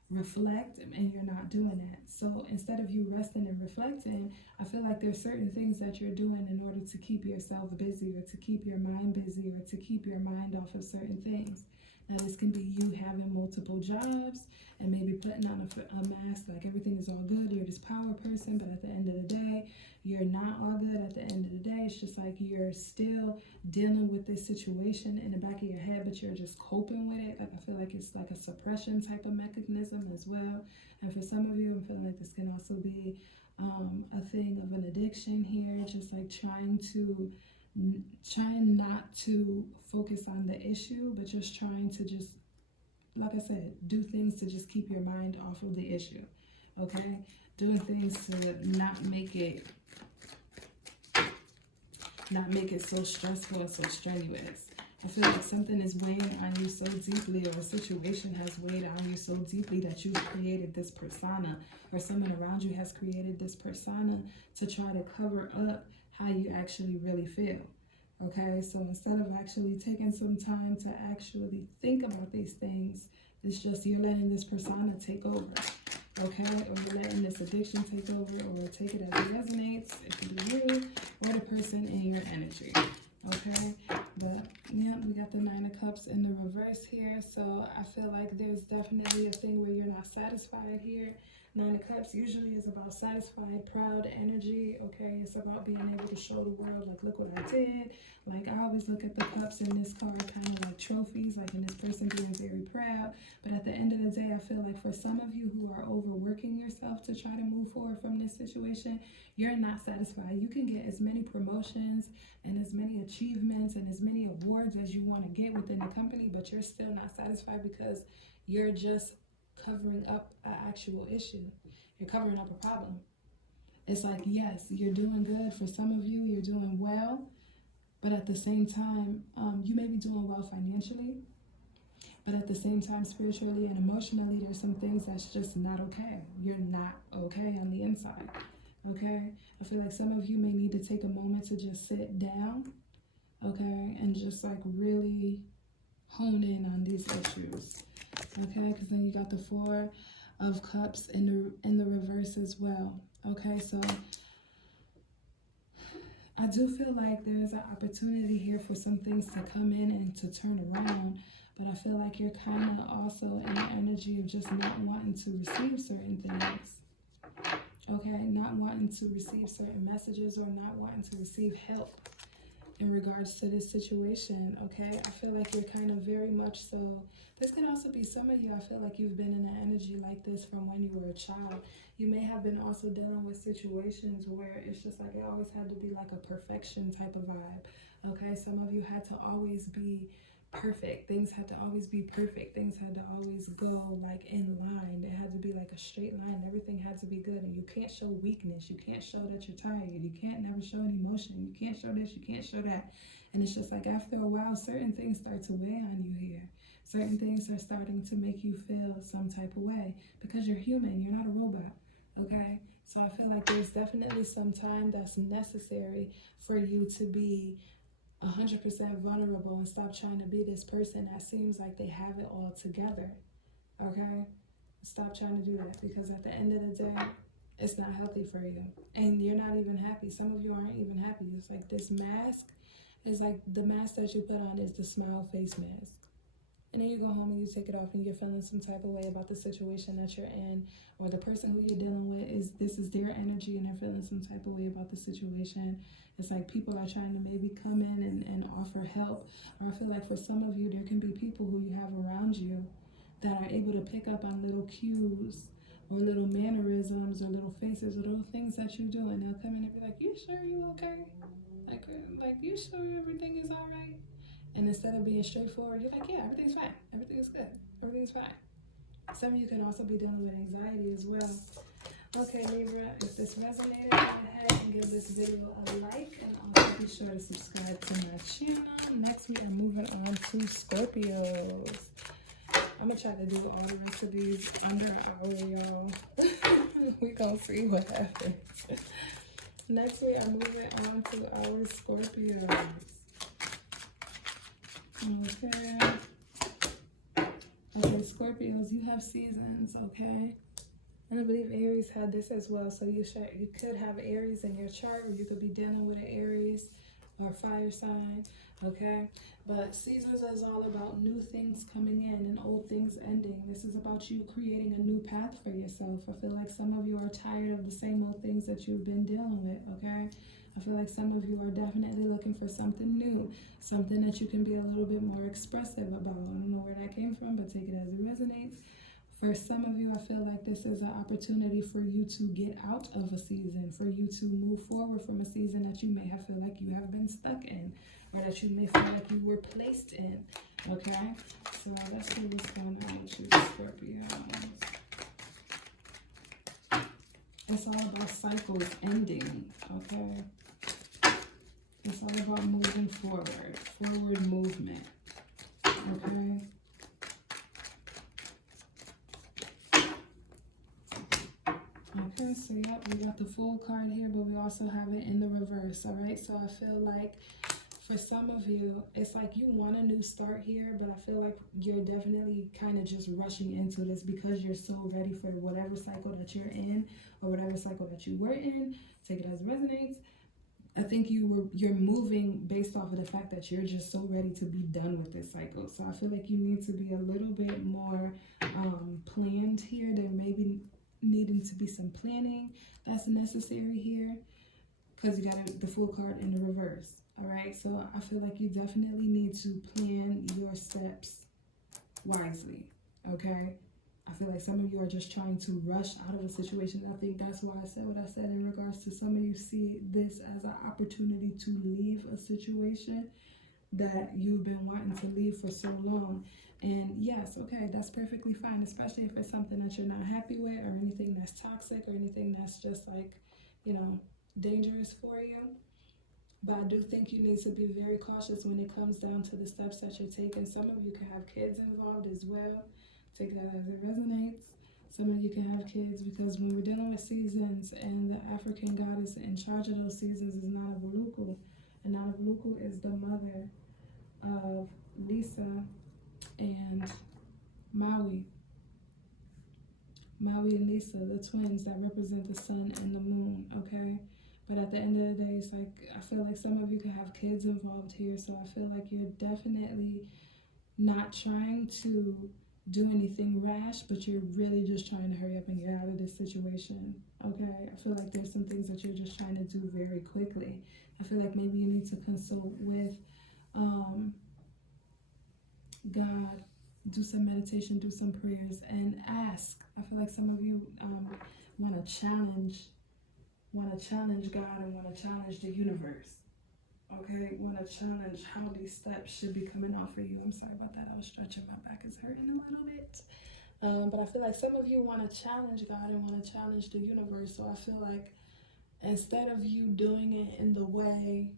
reflect, and you're not doing that. So instead of you resting and reflecting, I feel like there's certain things that you're doing in order to keep yourself busy or to keep your mind busy or to keep your mind off of certain things. Now this can be you having multiple jobs and maybe putting on a mask like everything is all good, you're this power person, but at the end of the day, you're not all good. At the end of the day, it's just like you're still dealing with this situation in the back of your head, but you're just coping with it. Like I feel like it's like a suppression type of mechanism as well. And for some of you, I'm feeling like this can also be a thing of an addiction here, just like trying not to focus on the issue, but just trying to just, like I said, do things to just keep your mind off of the issue, okay? Doing things to not make it so stressful and so strenuous. I feel like something is weighing on you so deeply, or a situation has weighed on you so deeply that you've created this persona, or someone around you has created this persona to try to cover up how you actually really feel. Okay, so instead of actually taking some time to actually think about these things, it's just you're letting this persona take over. Okay, or you're letting this addiction take over, or take it as it resonates. It could be you or the person in your energy. Okay, but yeah, we got the Nine of Cups in the reverse here. So I feel like there's definitely a thing where you're not satisfied here. Nine of Cups usually is about satisfied, proud energy, okay? It's about being able to show the world, like, look what I did. Like, I always look at the cups in this card kind of like trophies, like in this person being very proud. But at the end of the day, I feel like for some of you who are overworking yourself to try to move forward from this situation, you're not satisfied. You can get as many promotions and as many achievements and as many awards as you want to get within the company, but you're still not satisfied because you're just covering up an actual issue. You're covering up a problem. It's like, yes, you're doing good. For some of you, you're doing well, but at the same time, you may be doing well financially, but at the same time, spiritually and emotionally, there's some things that's just not okay. You're not okay on the inside, okay? I feel like some of you may need to take a moment to just sit down, okay, and just like really hone in on these issues. Okay, because then you got the Four of Cups in the reverse as well. Okay, so I do feel like there's an opportunity here for some things to come in and to turn around, but I feel like you're kind of also in the energy of just not wanting to receive certain things. Okay, not wanting to receive certain messages or not wanting to receive help in regards to this situation, okay? I feel like you're kind of very much so, this can also be some of you, I feel like you've been in an energy like this from when you were a child. You may have been also dealing with situations where it's just like it always had to be like a perfection type of vibe, okay? Some of you had to always be perfect. Things had to always be perfect. Things had to always go like in line. It had to be like a straight line. Everything had to be good, and you can't show weakness. You can't show that you're tired. You can't never show any emotion. You can't show this. You can't show that. And it's just like after a while, certain things start to weigh on you here. Certain things are starting to make you feel some type of way because you're human. You're not a robot, okay? So I feel like there's definitely some time that's necessary for you to be 100% vulnerable and stop trying to be this person that seems like they have it all together. Okay? Stop trying to do that, because at the end of the day, it's not healthy for you. And you're not even happy. Some of you aren't even happy. It's like this mask is like the mask that you put on is the smile face mask. And then you go home and you take it off and you're feeling some type of way about the situation that you're in, or the person who you're dealing with this is their energy and they're feeling some type of way about the situation. It's like people are trying to maybe come in and offer help. Or I feel like for some of you, there can be people who you have around you that are able to pick up on little cues or little mannerisms or little faces or little things that you do, and they'll come in and be like, "You sure you okay? Like you sure everything is all right?" And instead of being straightforward, you're like, "Yeah, everything's fine. Everything's good. Everything's fine." Some of you can also be dealing with anxiety as well. Okay, Libra, if this resonated, go ahead and give this video a like, and also be sure to subscribe to my channel. Next, we are moving on to Scorpios. I'm gonna try to do all the rest of these under an hour, y'all. We gonna see what happens. Next, we are moving on to our Scorpios. Okay, Scorpios, you have seasons, okay? And I believe Aries had this as well. So you could have Aries in your chart, or you could be dealing with an Aries or fire sign, okay? But seasons is all about new things coming in and old things ending. This is about you creating a new path for yourself. I feel like some of you are tired of the same old things that you've been dealing with, okay? I feel like some of you are definitely looking for something new, something that you can be a little bit more expressive about. I don't know where that came from, but take it as it resonates. For some of you, I feel like this is an opportunity for you to get out of a season, for you to move forward from a season that you may have feel like you have been stuck in, or that you may feel like you were placed in, okay? So let's see what's going on with you, Scorpio. It's all about cycles ending, okay? It's all about moving forward movement, okay? Okay, so yep, we got the full card here, but we also have it in the reverse, all right? So I feel like for some of you, it's like you want a new start here, but I feel like you're definitely kind of just rushing into this because you're so ready for whatever cycle that you're in or whatever cycle that you were in. Take it as it resonates. I think you're moving based off of the fact that you're just so ready to be done with this cycle. So I feel like you need to be a little bit more planned here. There may be needing to be some planning that's necessary here, because you got the full card in the reverse. All right, so I feel like you definitely need to plan your steps wisely, okay? I feel like some of you are just trying to rush out of a situation. I think that's why I said what I said in regards to some of you see this as an opportunity to leave a situation that you've been wanting to leave for so long. And yes, okay, that's perfectly fine, especially if it's something that you're not happy with, or anything that's toxic, or anything that's just like, you know, dangerous for you. But I do think you need to be very cautious when it comes down to the steps that you're taking. Some of you can have kids involved as well. Take that as it resonates. Some of you can have kids, because when we're dealing with seasons, and the African goddess in charge of those seasons is Nana-Valuku. And Nana-Valuku is the mother of Lisa and Maui. Maui and Lisa, the twins that represent the sun and the moon, okay? But at the end of the day, it's like, I feel like some of you can have kids involved here, so I feel like you're definitely not trying to do anything rash, but you're really just trying to hurry up and get out of this situation, okay? I feel like there's some things that you're just trying to do very quickly. I feel like maybe you need to consult with God, do some meditation, do some prayers, and ask. I feel like some of you want to challenge God, and want to challenge the universe. Okay, want to challenge how these steps should be coming off for you. I'm sorry about that. I was stretching. My back is hurting a little bit. But I feel like some of you want to challenge God and want to challenge the universe. So I feel like instead of you doing it in the way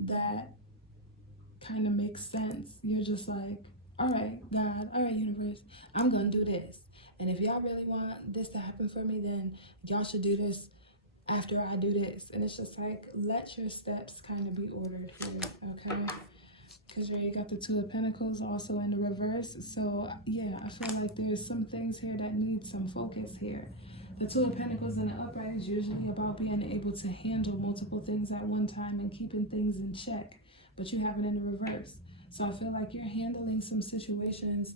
that kind of makes sense, you're just like, all right, God, all right, universe, I'm going to do this. And if y'all really want this to happen for me, then y'all should do this after I do this. And it's just like, let your steps kind of be ordered here, okay? Because you got the Two of Pentacles also in the reverse. So yeah, I feel like there's some things here that need some focus here. The Two of Pentacles in the upright is usually about being able to handle multiple things at one time and keeping things in check. But you have it in the reverse. So I feel like you're handling some situations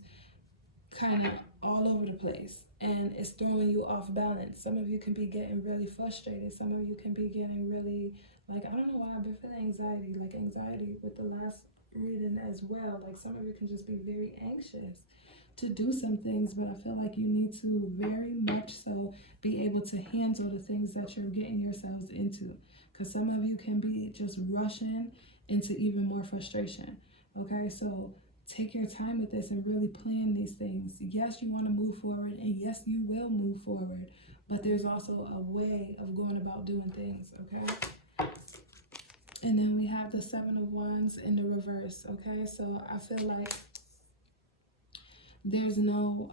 kind of all over the place, and it's throwing you off balance. Some of you can be getting really frustrated. Some of you can be getting really, like, I don't know why I've been feeling anxiety, like anxiety with the last reading as well. Like, some of you can just be very anxious to do some things, but I feel like you need to very much so be able to handle the things that you're getting yourselves into, because some of you can be just rushing into even more frustration. Okay, so take your time with this and really plan these things. Yes, you want to move forward, and yes, you will move forward, but there's also a way of going about doing things, okay? And then we have the Seven of Wands in the reverse, okay? So I feel like there's no,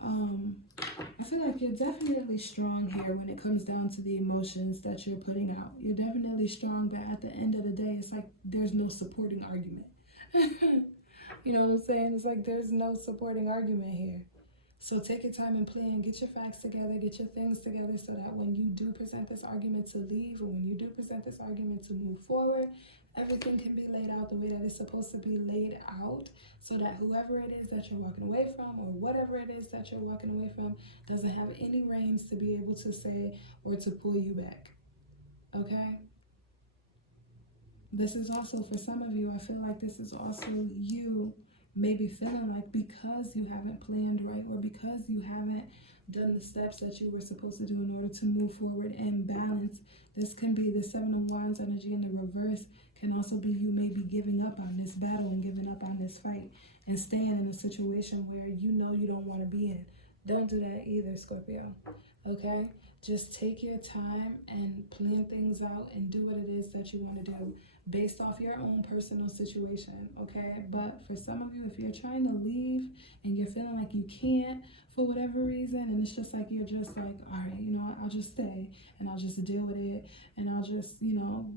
I feel like you're definitely strong here when it comes down to the emotions that you're putting out. You're definitely strong, but at the end of the day, it's like there's no supporting argument. You know what I'm saying? It's like there's no supporting argument here. So take your time and plan, get your facts together, get your things together, so that when you do present this argument to leave, or when you do present this argument to move forward, everything can be laid out the way that it's supposed to be laid out, so that whoever it is that you're walking away from, or whatever it is that you're walking away from, doesn't have any reins to be able to say or to pull you back, okay? This is also, for some of you, I feel like this is also you maybe feeling like because you haven't planned right, or because you haven't done the steps that you were supposed to do in order to move forward and balance. This can be the Seven of Wands energy in the reverse, can also be you maybe giving up on this battle and giving up on this fight and staying in a situation where you know you don't want to be in. Don't do that either, Scorpio, okay? Just take your time and plan things out and do what it is that you want to do based off your own personal situation, okay? But for some of you, if you're trying to leave and you're feeling like you can't for whatever reason, and it's just like you're just like, all right, you know what, I'll just stay and I'll just deal with it, and I'll just, you know,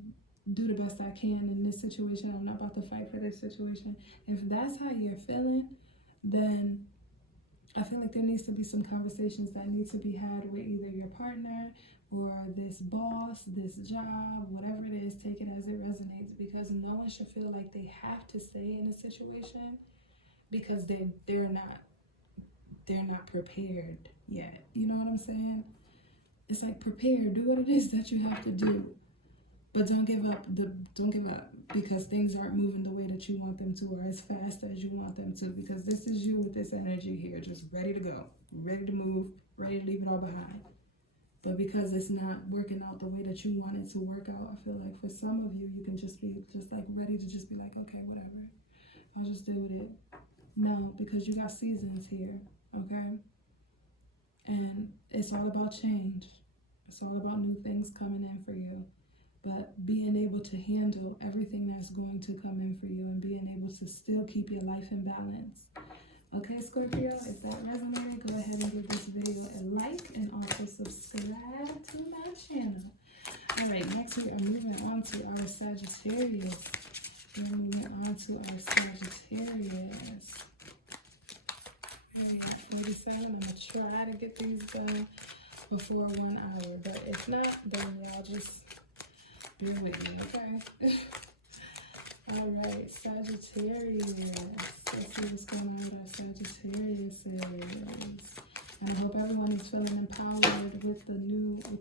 do the best I can in this situation. I'm not about to fight for this situation. If that's how you're feeling, then I feel like there needs to be some conversations that need to be had with either your partner or this boss, this job, whatever it is. Take it as it resonates, because no one should feel like they have to stay in a situation because they're not prepared yet. You know what I'm saying? It's like, prepare, do what it is that you have to do, but don't give up because things aren't moving the way that you want them to, or as fast as you want them to, because this is you with this energy here, just ready to go, ready to move, ready to leave it all behind. But because it's not working out the way that you want it to work out, I feel like for some of you, you can just be just like ready to just be like, okay, whatever, I'll just deal with it. No, because you got seasons here, okay? And it's all about change. It's all about new things coming in for you. But being able to handle everything that's going to come in for you, and being able to still keep your life in balance. Okay, Scorpio, if that resonated, go ahead and give this video a like, and also subscribe to my channel. All right, next we are moving on to our Sagittarius. We're moving on to our Sagittarius. 47. I'm going to try to get these done before 1 hour. But if not, then y'all just bear with me, okay? All right, Sagittarius. Let's see what's going on with our Sagittarius. I hope everyone is feeling empowered with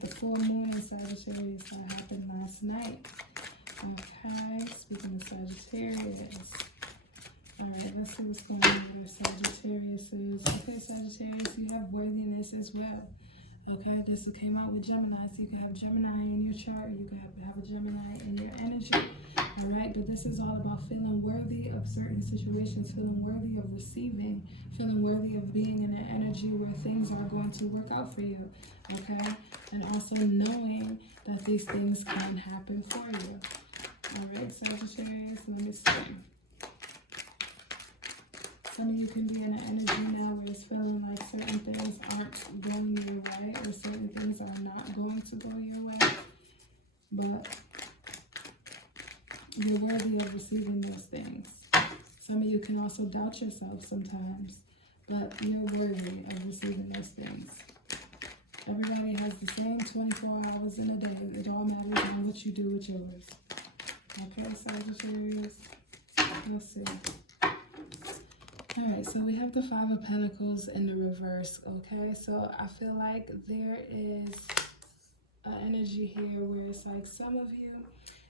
the full moon in Sagittarius that happened last night. Okay, speaking of Sagittarius. All right, let's see what's going on with our Sagittarius. Okay, Sagittarius, you have worthiness as well. Okay, this came out with Gemini, so you can have Gemini in your chart, or you can have a Gemini in your energy. All right, but this is all about feeling worthy of certain situations, feeling worthy of receiving, feeling worthy of being in an energy where things are going to work out for you. Okay, and also knowing that these things can happen for you. All right, Sagittarius, let me see. Some of you can be in an energy now where it's feeling like certain things aren't going your way, or certain things are not going to go your way. But you're worthy of receiving those things. Some of you can also doubt yourself sometimes, but you're worthy of receiving those things. Everybody has the same 24 hours in a day. It all matters on what you do with yours. Okay, Sagittarius. Let's see. Alright, so we have the Five of Pentacles in the reverse, okay? So I feel like there is an energy here where it's like some of you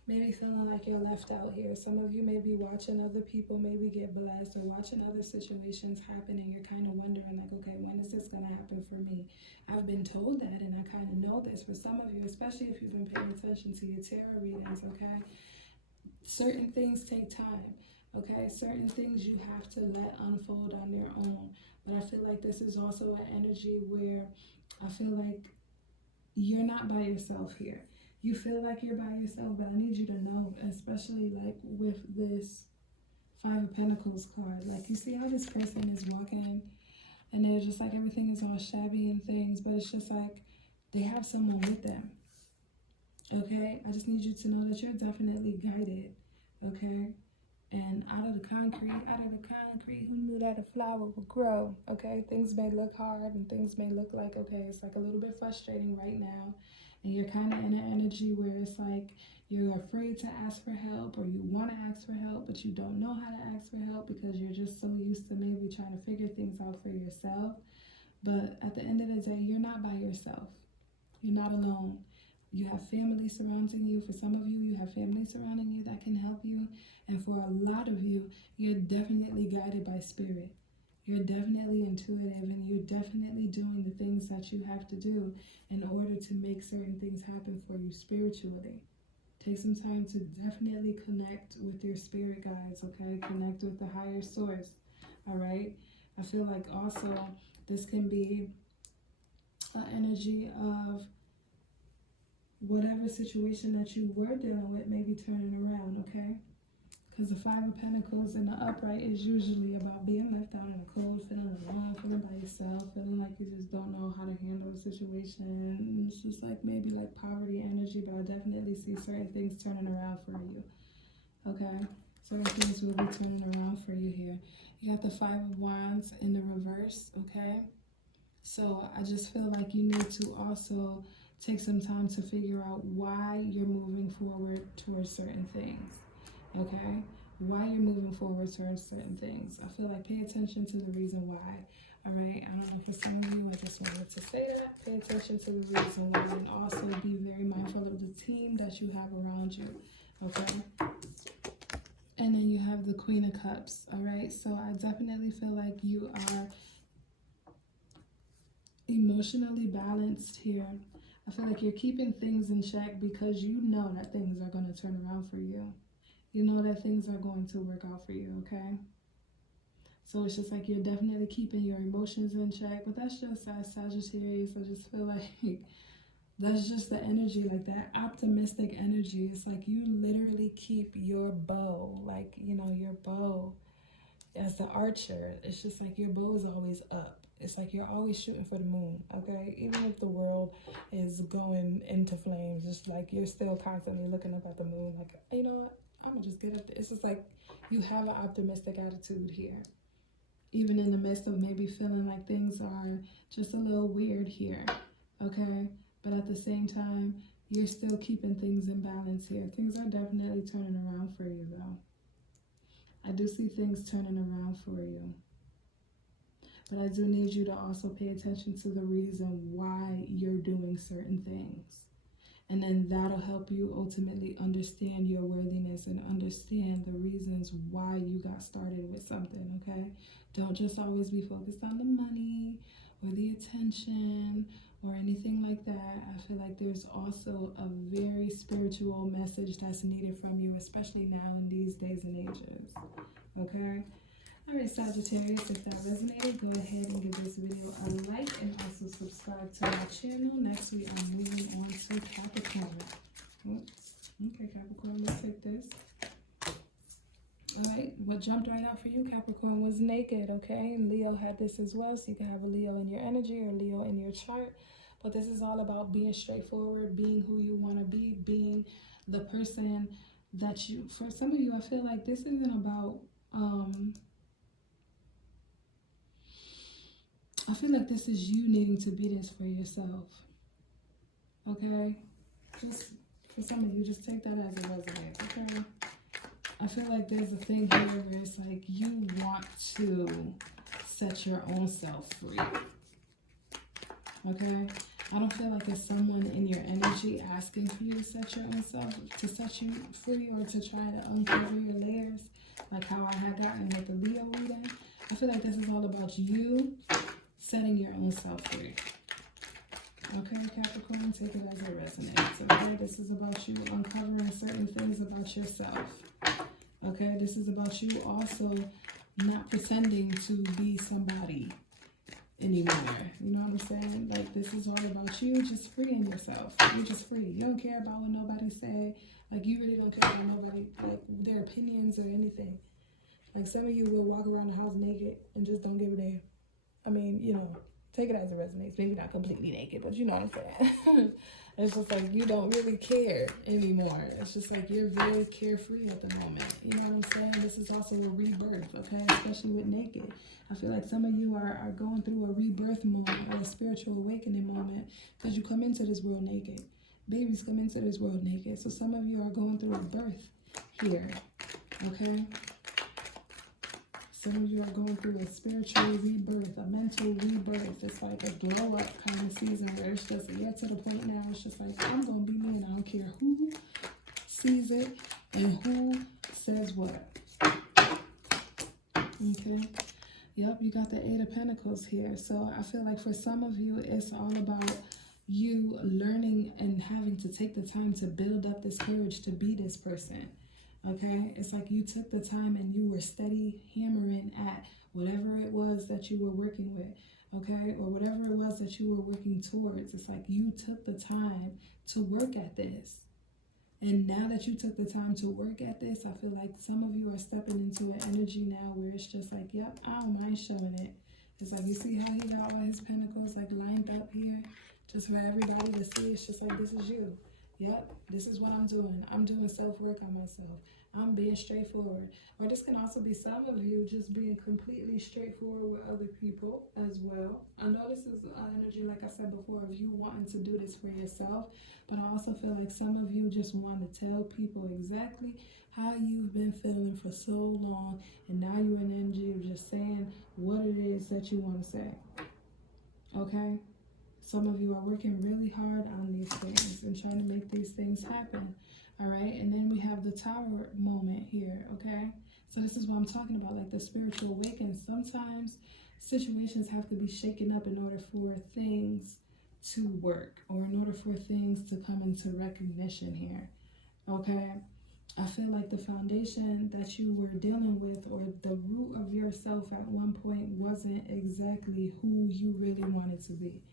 may be feeling like you're left out here. Some of you may be watching other people maybe get blessed, or watching other situations happen, and you're kind of wondering like, okay, when is this going to happen for me? I've been told that, and I kind of know this. For some of you, especially if you've been paying attention to your tarot readings, okay? Certain things take time. Okay, certain things you have to let unfold on their own. But I feel like this is also an energy where I feel like you're not by yourself here. You feel like you're by yourself, but I need you to know, especially like with this Five of Pentacles card, like you see how this person is walking and they're just like everything is all shabby and things, but it's just like they have someone with them. Okay, I just need you to know that you're definitely guided. Okay. And out of the concrete, who knew that a flower would grow? Okay, things may look hard and things may look like, okay, it's like a little bit frustrating right now. And you're kind of in an energy where it's like you're afraid to ask for help, or you want to ask for help, but you don't know how to ask for help because you're just so used to maybe trying to figure things out for yourself. But at the end of the day, you're not by yourself. You're not alone. You have family surrounding you. For some of you, you have family surrounding you that can help you. And for a lot of you, you're definitely guided by spirit. You're definitely intuitive, and you're definitely doing the things that you have to do in order to make certain things happen for you spiritually. Take some time to definitely connect with your spirit guides, okay? Connect with the higher source, all right? I feel like also this can be an energy of whatever situation that you were dealing with may be turning around, okay? Because the Five of Pentacles in the upright is usually about being left out in the cold, feeling alone, feeling by yourself, feeling like you just don't know how to handle the situation. It's just like maybe like poverty energy, but I definitely see certain things turning around for you, okay? Certain things will be turning around for you here. You got the Five of Wands in the reverse, okay? So I just feel like you need to also take some time to figure out why you're moving forward towards certain things, okay? Why you're moving forward towards certain things. I feel like pay attention to the reason why, all right? I don't know, for some of you, I just wanted to say that. Pay attention to the reason why, and also be very mindful of the team that you have around you, okay? And then you have the Queen of Cups, all right? So I definitely feel like you are emotionally balanced here. I feel like you're keeping things in check because you know that things are going to turn around for you. You know that things are going to work out for you, okay? So it's just like you're definitely keeping your emotions in check. But that's just as Sagittarius. I just feel like that's just the energy, like that optimistic energy. It's like you literally keep your bow, like, you know, your bow as the archer. It's just like your bow is always up. It's like you're always shooting for the moon, okay? Even if the world is going into flames, it's like you're still constantly looking up at the moon like, you know what? I'm gonna just get up there. It's just like you have an optimistic attitude here. Even in the midst of maybe feeling like things are just a little weird here, okay? But at the same time, you're still keeping things in balance here. Things are definitely turning around for you, though. I do see things turning around for you. But I do need you to also pay attention to the reason why you're doing certain things. And then that'll help you ultimately understand your worthiness and understand the reasons why you got started with something, okay? Don't just always be focused on the money or the attention or anything like that. I feel like there's also a very spiritual message that's needed from you, especially now in these days and ages, okay? All right, Sagittarius, if that resonated, go ahead and give this video a like and also subscribe to my channel. Next, we are moving on to Capricorn. Okay, Capricorn, let's take this. All right, what jumped right out for you, Capricorn, was naked, okay? And Leo had this as well, so you can have a Leo in your energy or Leo in your chart. But this is all about being straightforward, being who you want to be, being the person that you, for some of you, I feel like this isn't about, I feel like this is you needing to be this for yourself, okay? Just, for some of you, just take that as a resume, okay? I feel like there's a thing here where it's like you want to set your own self free, okay? I don't feel like it's someone in your energy asking for you to set your own self, to set you free or to try to uncover your layers, like how I had gotten with the Leo reading. I feel like this is all about you setting your own self free. Okay, Capricorn, take it as it resonates. Okay, this is about you uncovering certain things about yourself. Okay, this is about you also not pretending to be somebody anymore. You know what I'm saying? Like, this is all about you just freeing yourself. You're just free. You don't care about what nobody say. Like, you really don't care about nobody, like, their opinions or anything. Like, some of you will walk around the house naked and just don't give a damn. I mean, you know, take it as it resonates. Maybe not completely naked, but you know what I'm saying. It's just like you don't really care anymore. It's just like you're very carefree at the moment. You know what I'm saying? This is also a rebirth, okay? Especially with naked. I feel like some of you are going through a rebirth moment or a spiritual awakening moment because you come into this world naked. Babies come into this world naked. So some of you are going through a birth here, okay? Some of you are going through a spiritual rebirth, a mental rebirth. It's like a glow up kind of season where it's just, yeah, to the point now, it's just like, I'm going to be me and I don't care who sees it and who says what. Okay. Yep, you got the 8 of Pentacles here. So I feel like for some of you, it's all about you learning and having to take the time to build up this courage to be this person. Okay, it's like you took the time and you were steady hammering at whatever it was that you were working with, okay, or whatever it was that you were working towards. It's like you took the time to work at this. And now that you took the time to work at this, I feel like some of you are stepping into an energy now where it's just like, yep, I don't mind showing it. It's like, you see how he got all his pentacles like lined up here just for everybody to see. It's just like, this is you. Yep, this is what I'm doing. I'm doing self-work on myself. I'm being straightforward. Or this can also be some of you just being completely straightforward with other people as well. I know this is energy, like I said before, of you wanting to do this for yourself. But I also feel like some of you just want to tell people exactly how you've been feeling for so long. And now you're in energy of just saying what it is that you want to say. Okay? Some of you are working really hard on these things and trying to make these things happen. All right. And then we have the Tower moment here. Okay. So this is what I'm talking about, like the spiritual awakening. Sometimes situations have to be shaken up in order for things to work or in order for things to come into recognition here. Okay. I feel like the foundation that you were dealing with or the root of yourself at one point wasn't exactly who you really wanted to be,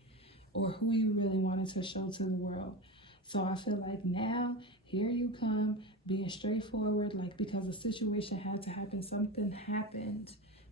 or who you really wanted to show to the world. So I feel like now, here you come, being straightforward, like because a situation had to happen, something happened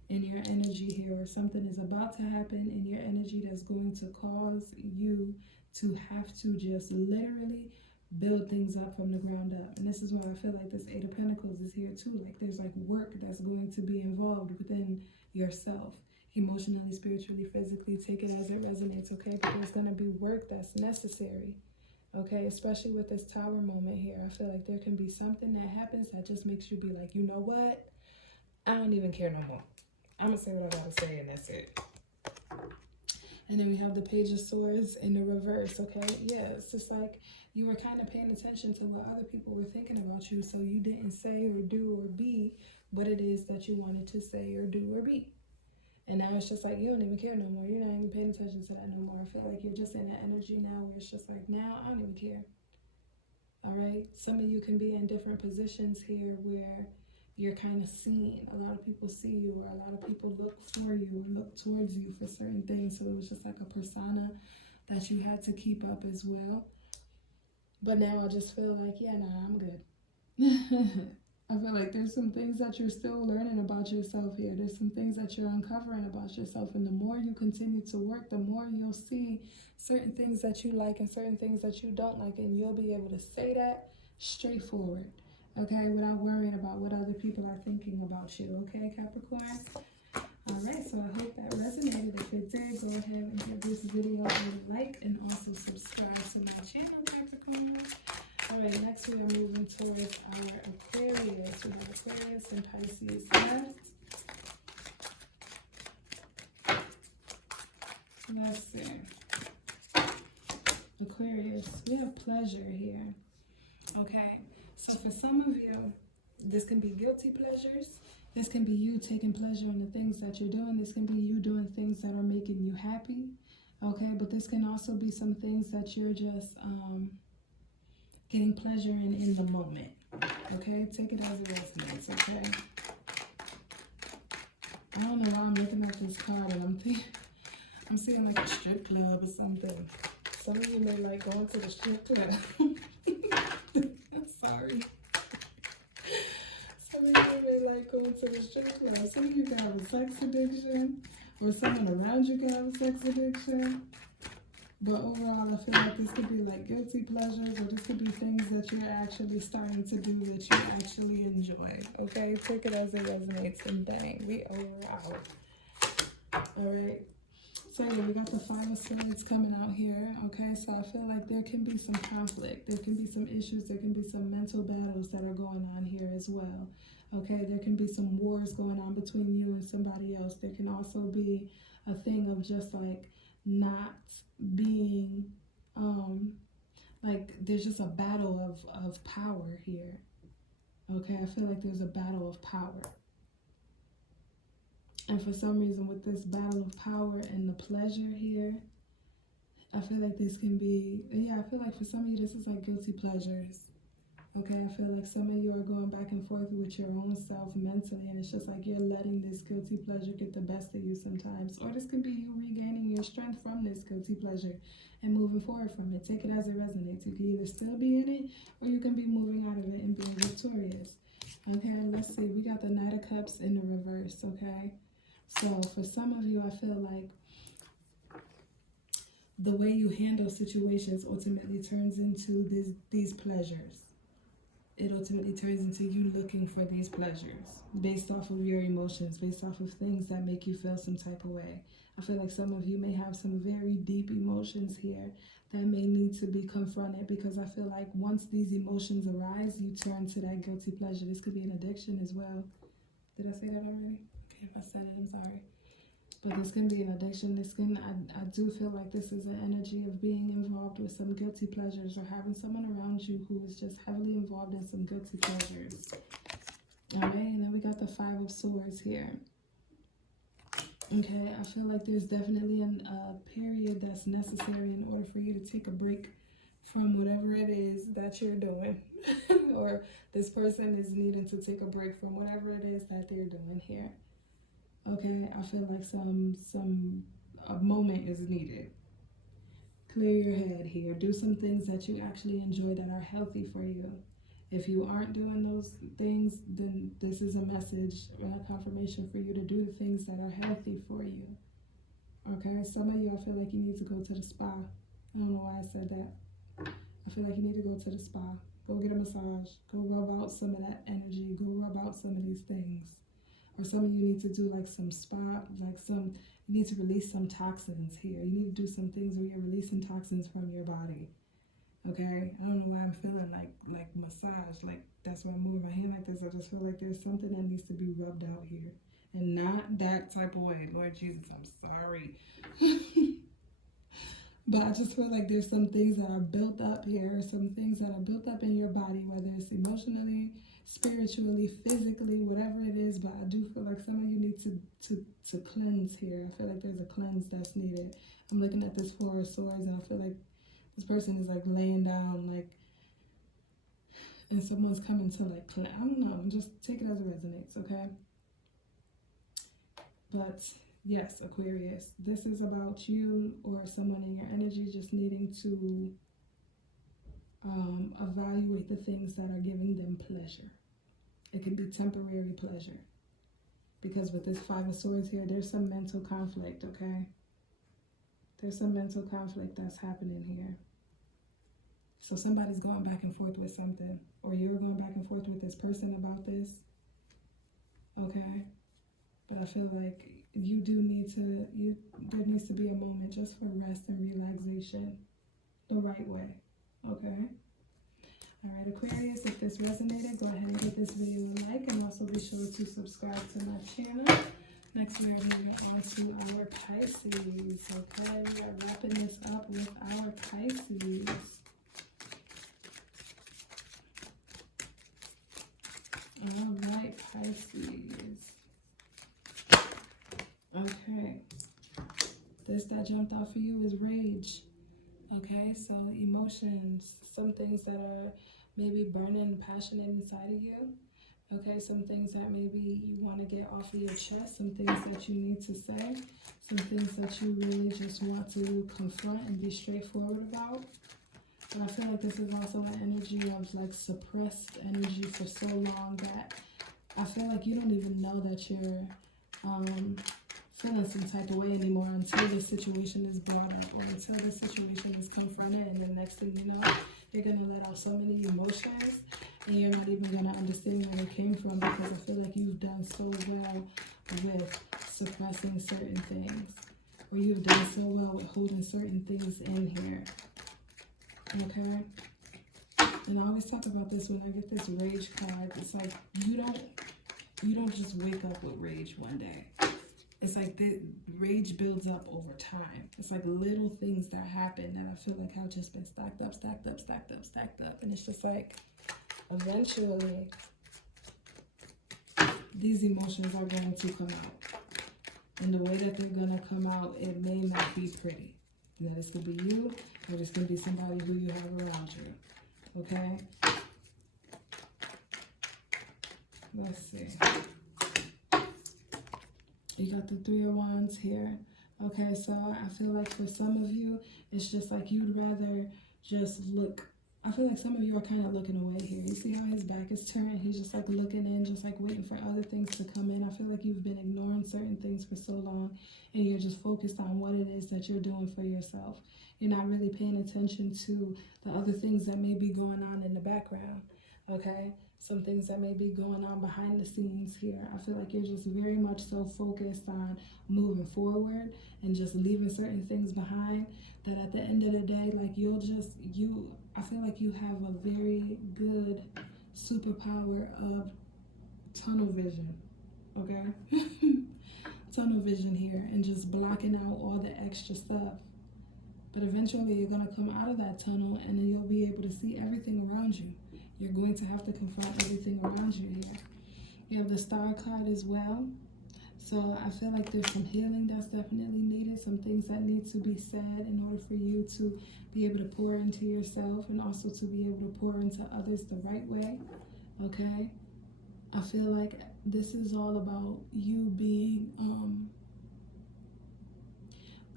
in your energy here, or something is about to happen in your energy that's going to cause you to have to just literally build things up from the ground up. And this is why I feel like this 8 of Pentacles is here too. Like there's like work that's going to be involved within yourself. Emotionally, spiritually, physically, take it as it resonates, okay? But there's going to be work that's necessary, okay? Especially with this Tower moment here. I feel like there can be something that happens that just makes you be like, you know what? I don't even care no more. I'm going to say what I got to say and that's it. And then we have the Page of Swords in the reverse, okay? Yeah, it's just like you were kind of paying attention to what other people were thinking about you, so you didn't say or do or be what it is that you wanted to say or do or be. And now it's just like, you don't even care no more. You're not even paying attention to that no more. I feel like you're just in that energy now where it's just like, now I don't even care. All right? Some of you can be in different positions here where you're kind of seen. A lot of people see you, or a lot of people look for you or look towards you for certain things. So it was just like a persona that you had to keep up as well. But now I just feel like, yeah, nah, I'm good. I feel like there's some things that you're still learning about yourself here. There's some things that you're uncovering about yourself. And the more you continue to work, the more you'll see certain things that you like and certain things that you don't like. And you'll be able to say that straightforward, okay, without worrying about what other people are thinking about you, okay, Capricorn? All right, so I hope that resonated. If it did, go ahead and give this video a like and also subscribe to my channel, Capricorn. All right, next we are moving towards our Aquarius. We have Aquarius and Pisces left. Let's see. Aquarius, we have pleasure here. Okay, so for some of you, this can be guilty pleasures. This can be you taking pleasure in the things that you're doing. This can be you doing things that are making you happy. Okay, but this can also be some things that you're just getting pleasure in the moment. Okay, take it as it resonates, okay? I don't know why I'm looking at this card and I'm seeing like a strip club or something. Some of you may like going to the strip club. I'm sorry. Some of you may like going to the strip club. Some of you can have a sex addiction, or someone around you can have a sex addiction. But overall, I feel like this could be like guilty pleasures, or this could be things that you're actually starting to do that you actually enjoy. Okay, take it as it resonates, and dang, we are out. All right. So yeah, we got the 5 of Swords coming out here. Okay, so I feel like there can be some conflict, there can be some issues, there can be some mental battles that are going on here as well. Okay, there can be some wars going on between you and somebody else. There can also be a thing of just like not being like there's just a battle of power here. Okay, I feel like there's a battle of power. And for some reason with this battle of power and the pleasure here, I feel like this can be, yeah, I feel like for some of you this is like guilty pleasures. Okay, I feel like some of you are going back and forth with your own self mentally, and it's just like you're letting this guilty pleasure get the best of you sometimes. Or this can be you regaining your strength from this guilty pleasure and moving forward from it. Take it as it resonates. You can either still be in it, or you can be moving out of it and being victorious. Okay, let's see. We got the Knight of Cups in the reverse, okay? So for some of you, I feel like the way you handle situations ultimately turns into these pleasures. It ultimately turns into you looking for these pleasures based off of your emotions, based off of things that make you feel some type of way. I feel like some of you may have some very deep emotions here that may need to be confronted, because I feel like once these emotions arise, you turn to that guilty pleasure. This could be an addiction as well. Did I say that already? Okay, if I said it, I'm sorry. But this can be an addiction. This can, I do feel like this is an energy of being involved with some guilty pleasures, or having someone around you who is just heavily involved in some guilty pleasures. All right, and then we got the 5 of Swords here. Okay, I feel like there's definitely a period that's necessary in order for you to take a break from whatever it is that you're doing. Or this person is needing to take a break from whatever it is that they're doing here. Okay, I feel like a moment is needed. Clear your head here. Do some things that you actually enjoy that are healthy for you. If you aren't doing those things, then this is a message and a confirmation for you to do the things that are healthy for you. Okay, some of you, I feel like you need to go to the spa. I don't know why I said that. I feel like you need to go to the spa. Go get a massage. Go rub out some of that energy. Go rub out some of these things. Or some of you need to do like some spa, you need to release some toxins here. You need to do some things where you're releasing toxins from your body. Okay? I don't know why I'm feeling like massage. Like that's why I'm moving my hand like this. I just feel like there's something that needs to be rubbed out here. And not that type of way. Lord Jesus, I'm sorry. But I just feel like there's some things that are built up here, some things that are built up in your body, whether it's emotionally, spiritually, physically, whatever it is. But I do feel like some of you need to cleanse here. I feel like there's a cleanse that's needed. I'm looking at this 4 of Swords, and I feel like this person is like laying down, like, and someone's coming to like, I don't know, just take it as it resonates, okay? But yes, Aquarius, this is about you or someone in your energy just needing to evaluate the things that are giving them pleasure. It can be temporary pleasure. Because with this Five of Swords here, there's some mental conflict, okay? There's some mental conflict that's happening here. So somebody's going back and forth with something, or you're going back and forth with this person about this, okay? But I feel like you do need to, there needs to be a moment just for rest and relaxation the right way, okay? All right, Aquarius, if this resonated, go ahead and give this video a like, and also be sure to subscribe to my channel. Next, we are moving on to our Pisces, okay? We are wrapping this up with our Pisces. All right, Pisces. Okay. This that jumped out for you is rage. Okay, so emotions, some things that are maybe burning passionate inside of you. Okay, some things that maybe you want to get off of your chest, some things that you need to say, some things that you really just want to confront and be straightforward about. But I feel like this is also an energy of like suppressed energy for so long that I feel like you don't even know that you're feeling some type of way anymore until the situation is brought up or until the situation is confronted, and the next thing you know, you're going to let out so many emotions and you're not even going to understand where it came from, because I feel like you've done so well with suppressing certain things, or you've done so well with holding certain things in here, okay? And I always talk about this when I get this rage card. It's like you don't just wake up with rage one day. It's like the rage builds up over time. It's like little things that happen that I feel like have just been stacked up, stacked up, stacked up, stacked up. And it's just like, eventually, these emotions are going to come out. And the way that they're going to come out, it may not be pretty. You know, this could be you, or this could be somebody who you have around you. Okay? Let's see. You got the Three of Wands here. Okay, so I feel like for some of you, it's just like you'd rather just look. I feel like some of you are kind of looking away here. You see how his back is turned? He's just like looking in, just like waiting for other things to come in. I feel like you've been ignoring certain things for so long, and you're just focused on what it is that you're doing for yourself. You're not really paying attention to the other things that may be going on in the background, okay? Some things that may be going on behind the scenes here. I feel like you're just very much so focused on moving forward and just leaving certain things behind, that at the end of the day, like I feel like you have a very good superpower of tunnel vision, okay? Tunnel vision here, and just blocking out all the extra stuff. But eventually you're going to come out of that tunnel, and then you'll be able to see everything around you. You're going to have to confront everything around you here. You have the Star card as well. So I feel like there's some healing that's definitely needed, some things that need to be said in order for you to be able to pour into yourself, and also to be able to pour into others the right way, okay? I feel like this is all about you being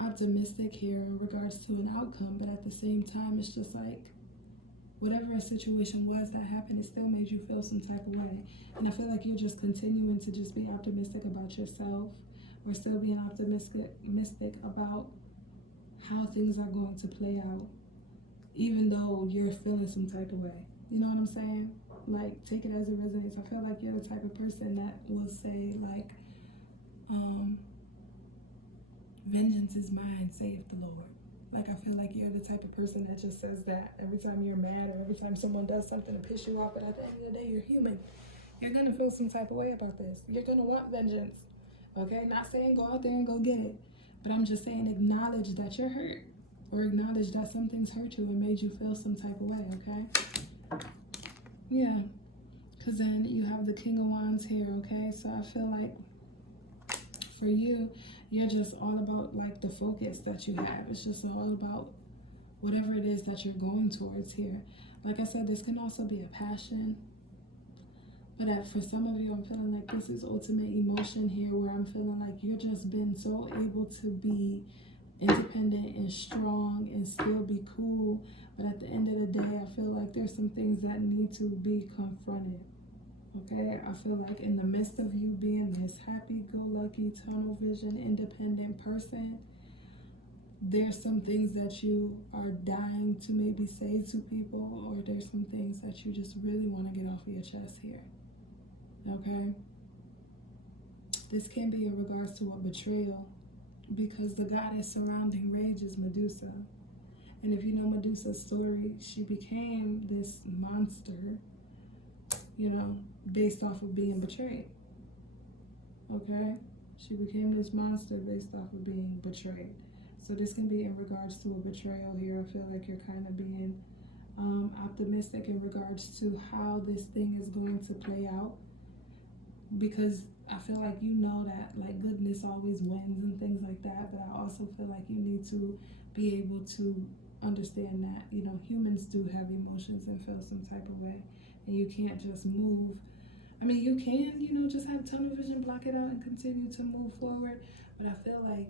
optimistic here in regards to an outcome, but at the same time, it's just like, whatever a situation was that happened, it still made you feel some type of way. And I feel like you're just continuing to just be optimistic about yourself, or still being optimistic about how things are going to play out, even though you're feeling some type of way. You know what I'm saying? Like, take it as it resonates. I feel like you're the type of person that will say, like, vengeance is mine, saith the Lord. Like, I feel like you're the type of person that just says that every time you're mad, or every time someone does something to piss you off. But at the end of the day, you're human. You're going to feel some type of way about this. You're going to want vengeance. Okay? Not saying go out there and go get it. But I'm just saying acknowledge that you're hurt. Or acknowledge that something's hurt you and made you feel some type of way. Okay? Yeah. Because then you have the King of Wands here. Okay? So I feel like for you, you're just all about like the focus that you have. It's just all about whatever it is that you're going towards here. Like I said, this can also be a passion. But for some of you, I'm feeling like this is ultimate emotion here, where I'm feeling like you're just been so able to be independent and strong and still be cool. But at the end of the day, I feel like there's some things that need to be confronted. Okay, I feel like in the midst of you being this happy-go-lucky, tunnel vision, independent person, there's some things that you are dying to maybe say to people, or there's some things that you just really want to get off of your chest here. Okay? This can be in regards to a betrayal, because the goddess surrounding rage is Medusa. And if you know Medusa's story, she became this monster, you know, based off of being betrayed. Okay? She became this monster based off of being betrayed. So this can be in regards to a betrayal here. I feel like you're kind of being optimistic in regards to how this thing is going to play out, because I feel like you know that like goodness always wins and things like that, but I also feel like you need to be able to understand that, you know, humans do have emotions and feel some type of way, and you can't just move. I mean, you can, you know, just have tunnel vision, block it out, and continue to move forward, but I feel like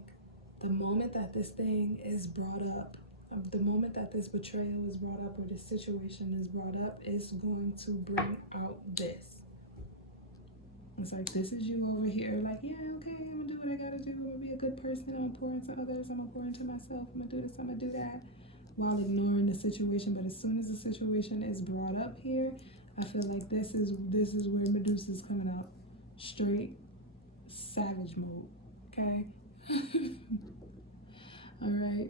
the moment that this thing is brought up, the moment that this betrayal is brought up or this situation is brought up, is going to bring out this. It's like, this is you over here, like, yeah, okay, I'm gonna do what I gotta do, I'm gonna be a good person, I'm gonna pour into others, I'm gonna pour into myself, I'm gonna do this, I'm gonna do that, while ignoring the situation. But as soon as the situation is brought up here, I feel like this is where Medusa's coming out straight savage mode, okay? All right.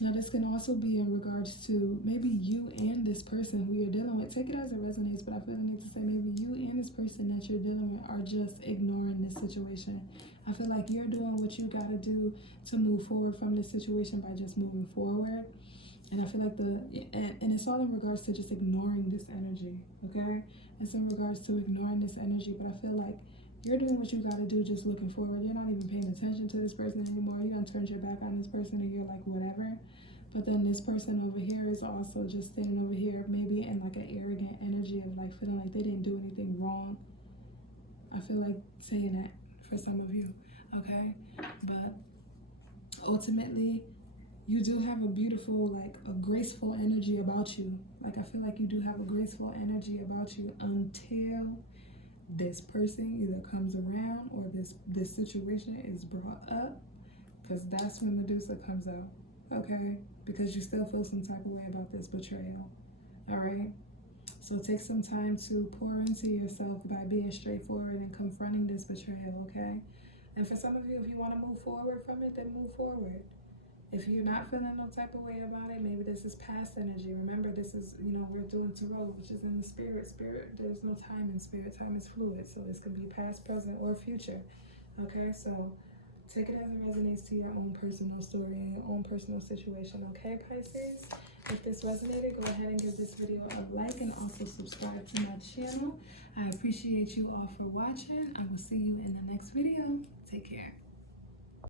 Now this can also be in regards to maybe you and this person who you're dealing with. Take it as it resonates, but I feel the need to say maybe you and this person that you're dealing with are just ignoring this situation. I feel like you're doing what you gotta do to move forward from this situation by just moving forward. And I feel like and it's all in regards to just ignoring this energy, okay? It's in regards to ignoring this energy, but I feel like you're doing what you gotta do, just looking forward. You're not even paying attention to this person anymore. You done turned your back on this person and you're like, whatever. But then this person over here is also just standing over here, maybe in like an arrogant energy of like feeling like they didn't do anything wrong. I feel like saying that for some of you, okay? But ultimately, you do have a beautiful, like a graceful energy about you. Like I feel like you do have a graceful energy about you until this person either comes around or this situation is brought up, because that's when Medusa comes out, okay? Because you still feel some type of way about this betrayal, all right? So take some time to pour into yourself by being straightforward and confronting this betrayal, okay? And for some of you, if you want to move forward from it, then move forward. If you're not feeling no type of way about it, maybe this is past energy. Remember, this is, you know, we're doing tarot, which is in the spirit. Spirit, there's no time in spirit. Time is fluid. So this could be past, present, or future. Okay, so take it as it resonates to your own personal story and your own personal situation. Okay, Pisces? If this resonated, go ahead and give this video a like and also subscribe to my channel. I appreciate you all for watching. I will see you in the next video. Take care.